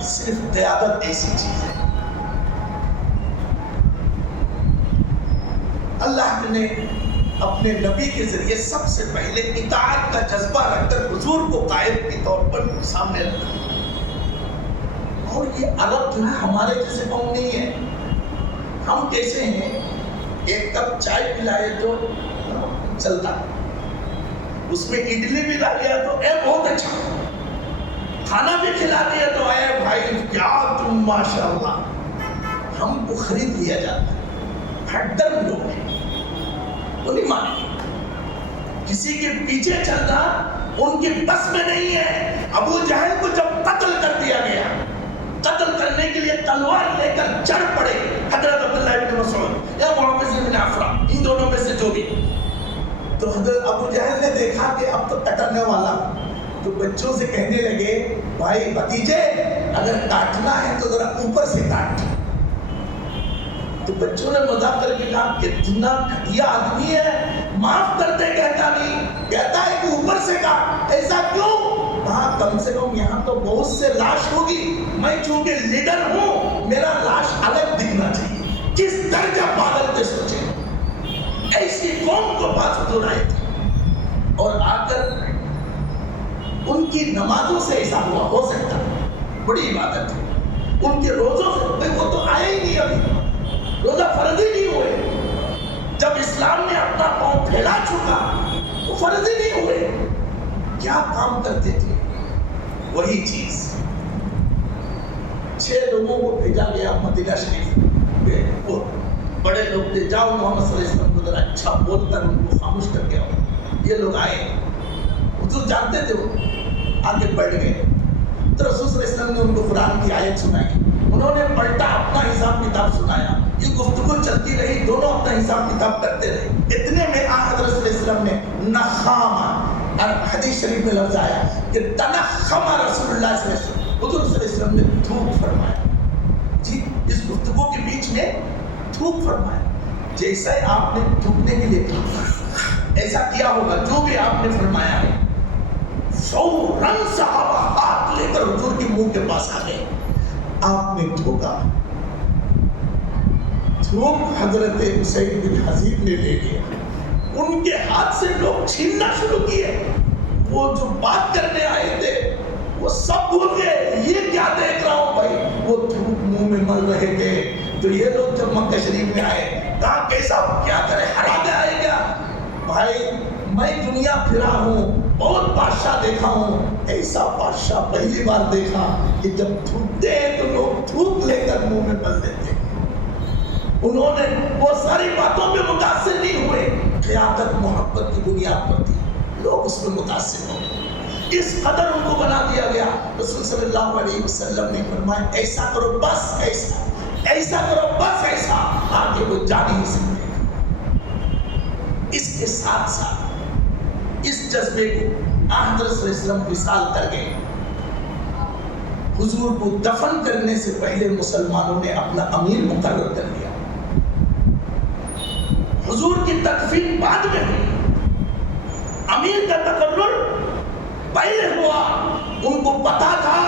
صرف قیادت ایسی چیز ہے. اللہ نے اپنے نبی کے ذریعے سب سے پہلے اطاعت کا جذبہ رکھ کر حضور کو قائد کے طور پر سامنے رکھا. اور یہ عرب جو ہے ہمارے جیسے قوم نہیں ہے. ہم کیسے ہیں، ایک کپ چائے پلائے تو چلتا، اس میں اڈلی بھی ڈالیا تو اے بہت اچھا، کھانا بھی کھلا دیا تو اے بھائی کیا تم ماشاءاللہ. ہم کو خرید لیا جاتا ہے. ہٹر لوگ ہیں وہ نہیں مانے، کسی کے پیچھے چلنا ان کی بس میں نہیں ہے. ابو جہل کو جب قتل کر دیا گیا، قتل کرنے کے لیے تلوار لے کر چڑھ پڑے حضرت عبداللہ بن مسعود یا معاویہ بن عفرہ، ان دونوں میں سے جو بھی. تو حضرت ابو جہل نے دیکھا کہ اب تو کٹنے والا، تو بچوں سے کہنے لگے بھائی بھتیجے اگر کاٹنا ہے تو ذرا اوپر سے کاٹ. تو بچوں نے مذاق کر کے کہا کتنا گھٹیا آدمی ہے، معاف کرتے کہتا نہیں، کہتا ہے کہ اوپر سے کہا ایسا کیوں؟ کہا کم سے کم یہاں تو بہت سے لاش ہوگی، میں چونکہ لیڈر ہوں میرا لاش الگ دکھنا چاہیے۔ کس درجہ پاگل تھے سوچے، ایسی قوم کو پاس حضور آئے تھے اور آ کر ان کی نمازوں سے ایسا ہو سکتا ہے، بڑی عبادت ہے ان کے روزوں سے، وہ تو آئے ہی نہیں، ابھی روزہ فرض ہی نہیں ہوئے، جب اسلام نے اپنا پاؤں پھیلا چکا وہ فرض ہی نہیں ہوئے، کیا کام کرتے تھے؟ وہی چیز 6 لوگوں کو بھیجا گیا مدینہ شریف، وہ بڑے لوگ تھے، جاؤ محمد صلی اللہ علیہ وسلم کو ذرا اچھا بول کر ان کو خاموش کر کے آؤ۔ یہ لوگ آئے، حضور جانتے تھے، وہ آگے بڑھ گئے تو رسول صلی اللہ علیہ وسلم نے ان کو قرآن کی آیت سنائی، انہوں نے پلٹا اپنا حساب کتاب سنایا، یہ گفتگو چلتی رہی، دونوں اپنا حساب کتاب کرتے رہے، اتنے میں حضرت صلی اللہ علیہ وسلم نے نخامہ، اور حدیث شریف میں لفظ آیا کہ تنخم رسول اللہ صلی اللہ علیہ وسلم، حضور صلی اللہ علیہ وسلم نے تھوک فرمایا، جی اس گفتگو کے بیچ میں تھوک فرمایا، جیسا ہی آپ نے تھوکنے کے لیے ایسا کیا ہوگا جو بھی آپ نے فرمایا ہے، فوراً صحابہ ہاتھ لے کر حضور کے منہ کے پاس آ گئے، آپ نے تھوکا، تھوک حضرت حسین بن حضیب نے لے لیا، ان کے ہاتھ سے لوگ چھیننا شروع کیے، وہ جو بات کرنے آئے تھے وہ سب بھول گئے، یہ کیا دیکھ رہا ہوں بھائی، وہ تھوک منہ میں مل رہے تھے، تو یہ لوگ جب مکہ شریف میں آئے کہا کیسا کیا کرے، ہرا کے آئے کیا؟ بھائی میں دنیا پھرا ہوں، بہت بادشاہ دیکھا ہوں، ایسا بادشاہ پہلی بار دیکھا کہ جب تھوکتے ہیں تو لوگ تھوک لے کر منہ میں مل دیتے ہیں۔ انہوں نے وہ ساری باتوں پہ متاثر نہیں ہوئے، قیادت محبت کی بنیاد پر تھی، لوگ اس میں متاثر ہو گئے، اس قدر ان کو بنا دیا گیا۔ رسول صلی اللہ علیہ وسلم نے فرمایا ایسا کرو بس ایسا، ایسا کرو بس ایسا، آگے وہ جا نہیں سکتے۔ اس کے ساتھ ساتھ اس جذبے کو حضرت صلی اللہ علیہ وسلم وصال کر گئے، حضور کو دفن کرنے سے پہلے مسلمانوں نے اپنا امیر مقرر کر دیا، حضور کی تکفین بعد میں ہوئی، امیر کا تقرر پہلے ہوا، ان کو پتا تھا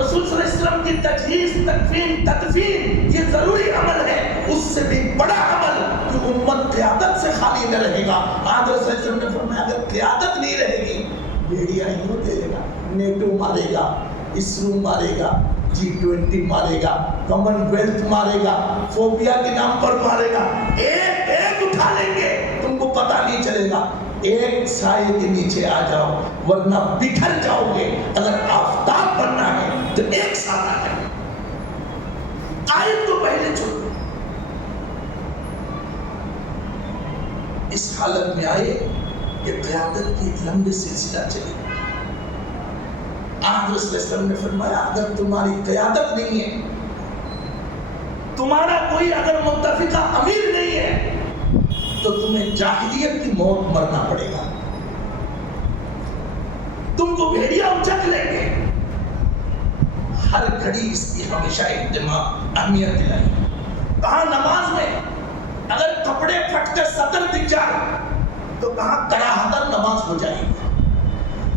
رسول صلی اللہ علیہ وسلم کی تجہیز، تکفین، تدفین یہ ضروری عمل ہے، اس سے بھی بڑا عمل کہ امت قیادت سے خالی نہ رہے گا۔ حضرت صلی اللہ علیہ وسلم نے فرمایا اگر قیادت نہیں رہے گی، بھیڑیا ہی دے گا، نیٹو مارے گا، اسرو مارے گا، G20 مارے گا، کامن ویلتھ مارے گا، فوبیا کے نام پر مارے گا، ایک ایک اٹھا لیں گے، تم کو پتا نہیں چلے گا، ایک سائے کے نیچے آ جاؤ ورنہ بکھر جاؤ گے، اگر آفتاب بننا ہے تو ایک ساتھ آ جاؤ، قائد کو پہلے چھوڑو۔ اس حالت میں آئے کہ قیادت کی ایک لمبی سلسلہ چلی، حضرت صلی اللہ علیہ وسلم نے فرمایا اگر تمہاری قیادت نہیں ہے، تمہارا کوئی اگر متفقہ امیر نہیں ہے تو تمہیں جاہلیت کی موت مرنا پڑے گا، تم کو بھیڑیا اچک لیں گے۔ ہر گھڑی اس کی ہمیشہ اہمیت دلائی، کہاں نماز میں اگر کپڑے پھٹ کر سطر دکھ جائے تو کہاں کراہتن نماز ہو جائے گی،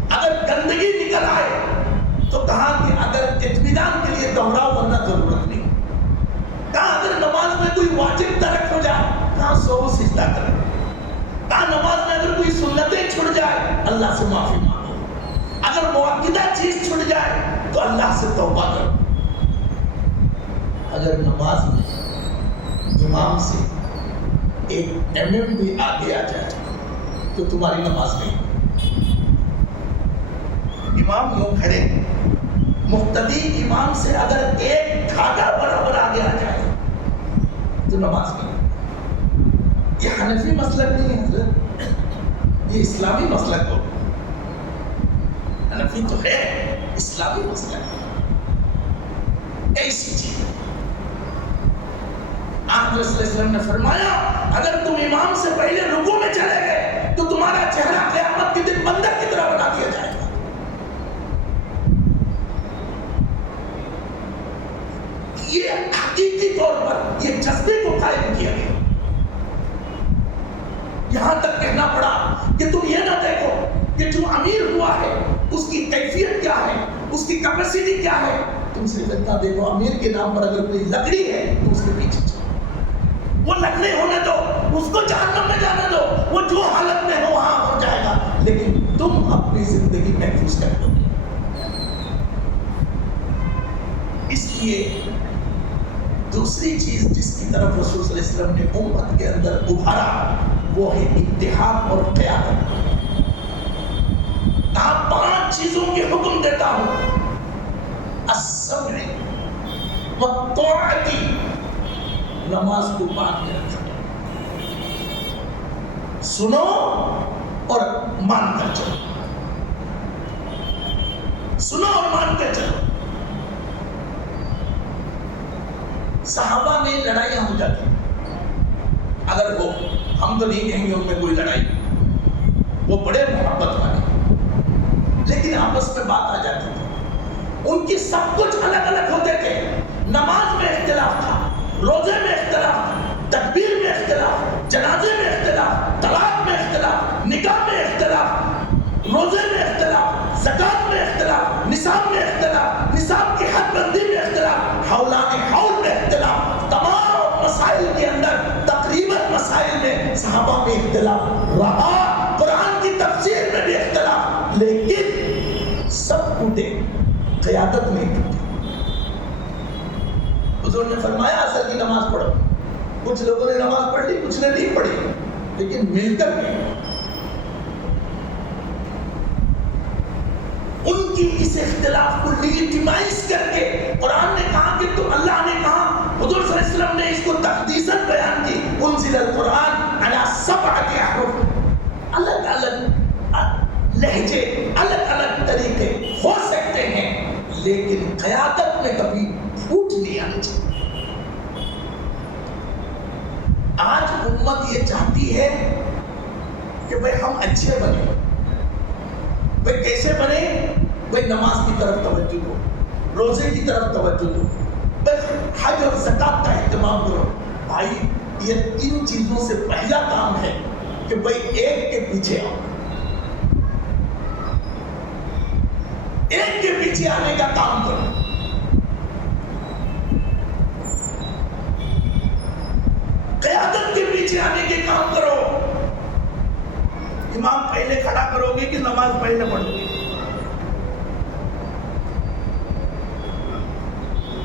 اگر گندگی نکل آئے تو کہاں کہ اگر اطمینان کے لیے دوہراؤ ورنہ ضرورت نہیں، کہاں اگر نماز میں کوئی واجب ترک ہو جائے کہاں سو سجدہ کرے، کہاں نماز میں اگر کوئی سنتیں چھوٹ جائے اللہ سے معافی مانگو، اگر مؤکدہ چیز چھوٹ جائے تو اللہ سے توبہ کرو۔ اگر نماز میں امام سے ایک بھی آگے آ جائے تو تمہاری نماز نہیں، امام یوں کھڑے، مقتدی امام سے اگر ایک دھاگا برابر آگے آ جائے تو نماز نہیں۔ یہ حنفی مسلک نہیں ہے حضرت، یہ اسلامی مسلک ہو، حنفی تو ہے اسلامی مسلک ہے، ایسی چیز ہے۔ حضرت صلی اللہ علیہ وسلم نے فرمایا اگر تم امام سے پہلے رکوع میں چلے گئے تو تمہارا چہرہ قیامت کے دن بندر کی طرح بنا دیا جائے گا۔ یہ حقیقی طور پر یہ جذبے کو قائم کیا گیا. یہاں تک کہنا پڑا کہ تم یہ نہ دیکھو کہ جو امیر ہوا ہے اس کی کیفیت کیا ہے, اس کی کیپیسٹی کیا ہے, تم صرف اتنا دیکھو امیر کے نام پر اگر کوئی لکڑی ہے تو اس کے پیچھے چلو, وہ لکڑی ہونے دو, اس کو جہنم میں جانے دو, وہ جو حالت میں ہو وہاں ہو جائے گا, لیکن تم اپنی زندگی محفوظ کر لو گے. اس لیے دوسری چیز جس کی طرف رسول صلی اللہ علیہ وسلم نے امت کے اندر ابھارا وہ ہے اتحاد اور قیادت. آپ 5 چیزوں کے حکم دیتا ہوں, السمع والطاعت, نماز کو باندھ کے رکھا, سنو اور مان کر چلو, سنو اور مان کر چلو. صحابہ میں لڑائیاں ہو جاتی, اگر ہو, ہم تو نہیں کہیں گے ان میں کوئی لڑائی, وہ بڑے محبت والے, لیکن آپس میں بات آ جاتی تھی. ان کی سب کچھ الگ الگ ہوتے تھے. نماز میں اختلاف تھا, روزے میں اختلاف تھا, تکبیر میں اختلاف, جنازے میں اختلاف, طلاق میں اختلاف, نکاح میں اختلاف, روزے میں اختلاف, زکات میں اختلاف, نصاب میں اختلاف, نصاب کی حد بندی میں اختلاف, حولان حول میں اختلاف. تمام مسائل کے اندر تقریباً مسائل میں صحابہ میں اختلاف رہا. قرآن کی تفسیر میں بھی اختلاف, لیکن سب ٹوٹے, قیادت نہیں ٹوٹی. حضور نے فرمایا اثر کی نماز پڑھو. کچھ لوگوں نے نماز پڑھ لی, کچھ نے نہیں پڑھی, لیکن مل کر نہیں. ان کی اس اختلاف کو لیجیٹیمائز کر کے قرآن نے کہا کہ تم, اللہ نے کہا, حضور صلی اللہ علیہ وسلم نے اس کو تقدیساً بیان کی, انزل القرآن علی 7 احرف. الگ الگ لہجے, الگ الگ طریقے ہو سکتے ہیں, لیکن قیادت میں کبھی پھوٹ نہیں آنی چاہیے. آج امت یہ چاہتی ہے کہ بھئی ہم اچھے بنے. بھئی کیسے بنے؟ بھئی نماز کی طرف توجہ دو, روزے کی طرف توجہ دو, بھئی حج اور زکات کا اہتمام کرو. بھائی یہ 3 چیزوں سے پہلا کام ہے کہ بھئی ایک کے پیچھے آؤ. ایک کے پیچھے آنے کا کام کرو. قیادت کے پیچھے آنے کے کام کرو. امام پہلے کھڑا کرو گے کہ نماز پہلے پڑھو گے؟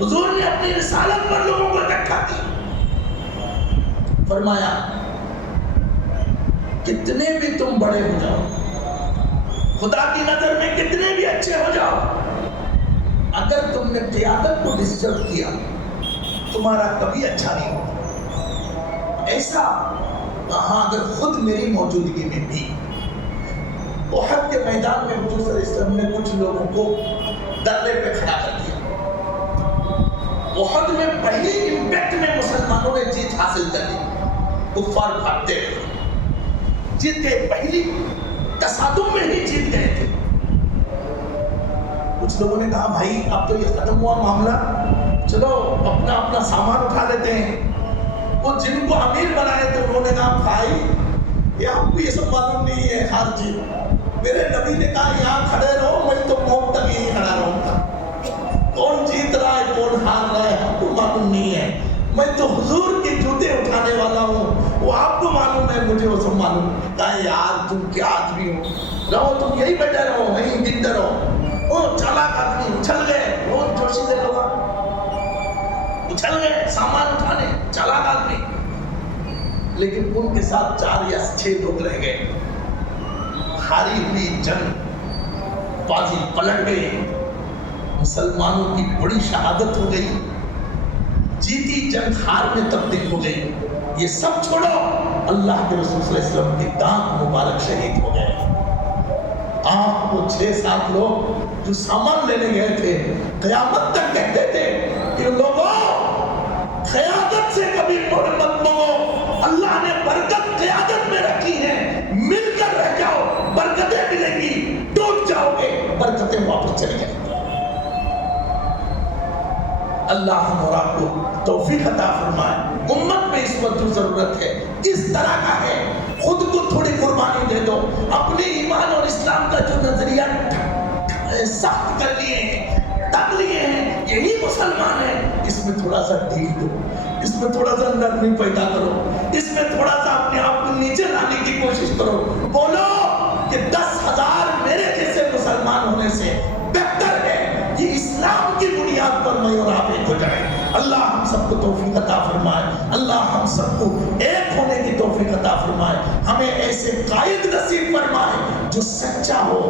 حضور نے اپنی رسالت پر لوگوں کو اکٹھا کیا, فرمایا کتنے بھی تم بڑے ہو جاؤ, خدا کی نظر میں کتنے بھی اچھے ہو جاؤ, اگر تم نے قیادت کو ڈسٹرب کیا تمہارا کبھی اچھا نہیں ہوگا. ایسا کہاں اگر خود میری موجودگی میں بھی احد کے میدان میں حضور صلی اللہ علیہ وسلم نے کچھ لوگوں کو درے پہ کھڑا کر دیا. احد میں پہلی امپیکٹ میں مسلمانوں نے جیت حاصل کر لی, کفار بھاگتے رہے, جیت گئے, پہلی تصادم میں ہی جیت گئے تھے. کچھ لوگوں نے کہا بھائی اب تو یہ ختم ہوا معاملہ, چلو اپنا اپنا سامان اٹھا لیتے ہیں. وہ جن کو امیر بنائے تھے انہوں نے کہا بھائی یہ ہم کو یہ سب معلوم نہیں ہے, ہار جیت. میرے نبی نے کہا یہاں کھڑے رہو, میں تو موت تک یہیں کھڑا رہوں گا. کون جیت رہا ہے کون ہار رہا ہے ہم کو معلوم نہیں ہے. میں تو حضور کے جوتے اٹھانے والا ہوں, وہ آپ کو معلوم ہے, مجھے وہ سب معلوم. کہا یار تم کیا آدمی ہو, رہو تم یہی بیٹھے رہو, وہیں گنتے رہو. وہ چالاک آدمی اچھل گئے, وہ جوشی دے لوگا اچھل گئے سامان اٹھانے, چالاک آدمی. لیکن ان کے ساتھ 4 یا 6 لوگ رہ گئے. ہاری ہوئی جنگ, بازی پلٹ گئی, مسلمانوں کی بڑی شہادت ہو گئی, جیتی جنگ ہار میں تبدیل ہو گئی. یہ سب چھوڑو, اللہ کے رسول صلی اللہ علیہ وسلم کے دانت مبارک شہید ہو گئے. آپ کو 6-7 لوگ جو سامان لینے گئے تھے قیامت تک کہتے تھے کہ لوگوں قیادت سے کبھی مڑ مت مانگو, اللہ نے برکت قیادت میں رکھی ہے, مل کر رہ جاؤ, برکتیں ملیں گی. ٹوٹ جاؤ گے, برکتیں واپس چلی جائیں گی. اللہ ہم اور آپ کو توفیق عطا فرمائے. امت میں اس وقت جو ضرورت ہے اس طرح کا ہے, خود کو تھوڑی قربانی دے دو. اپنے ایمان اور اسلام کا جو نظریہ سخت کر لیے ہیں, ٹک لیے ہیں, یہی مسلمان ہے, اس میں تھوڑا سا ڈھیل دو, اس میں تھوڑا سا نرمی پیدا کرو, اس میں تھوڑا سا اپنے آپ کو نیچے لانے کی کوشش کرو. بولو کہ 10,000 میرے جیسے مسلمان ہونے سے بہتر ہے یہ اسلام کی بنیاد پر میں اور آپ ایک ہو جائیں. اللہ ہم سب کو توفیق عطا فرمائے, اللہ ہم سب کو ایک ہونے کی توفیق عطا فرمائے. ہمیں ایسے قائد نصیب فرمائے جو سچا ہو,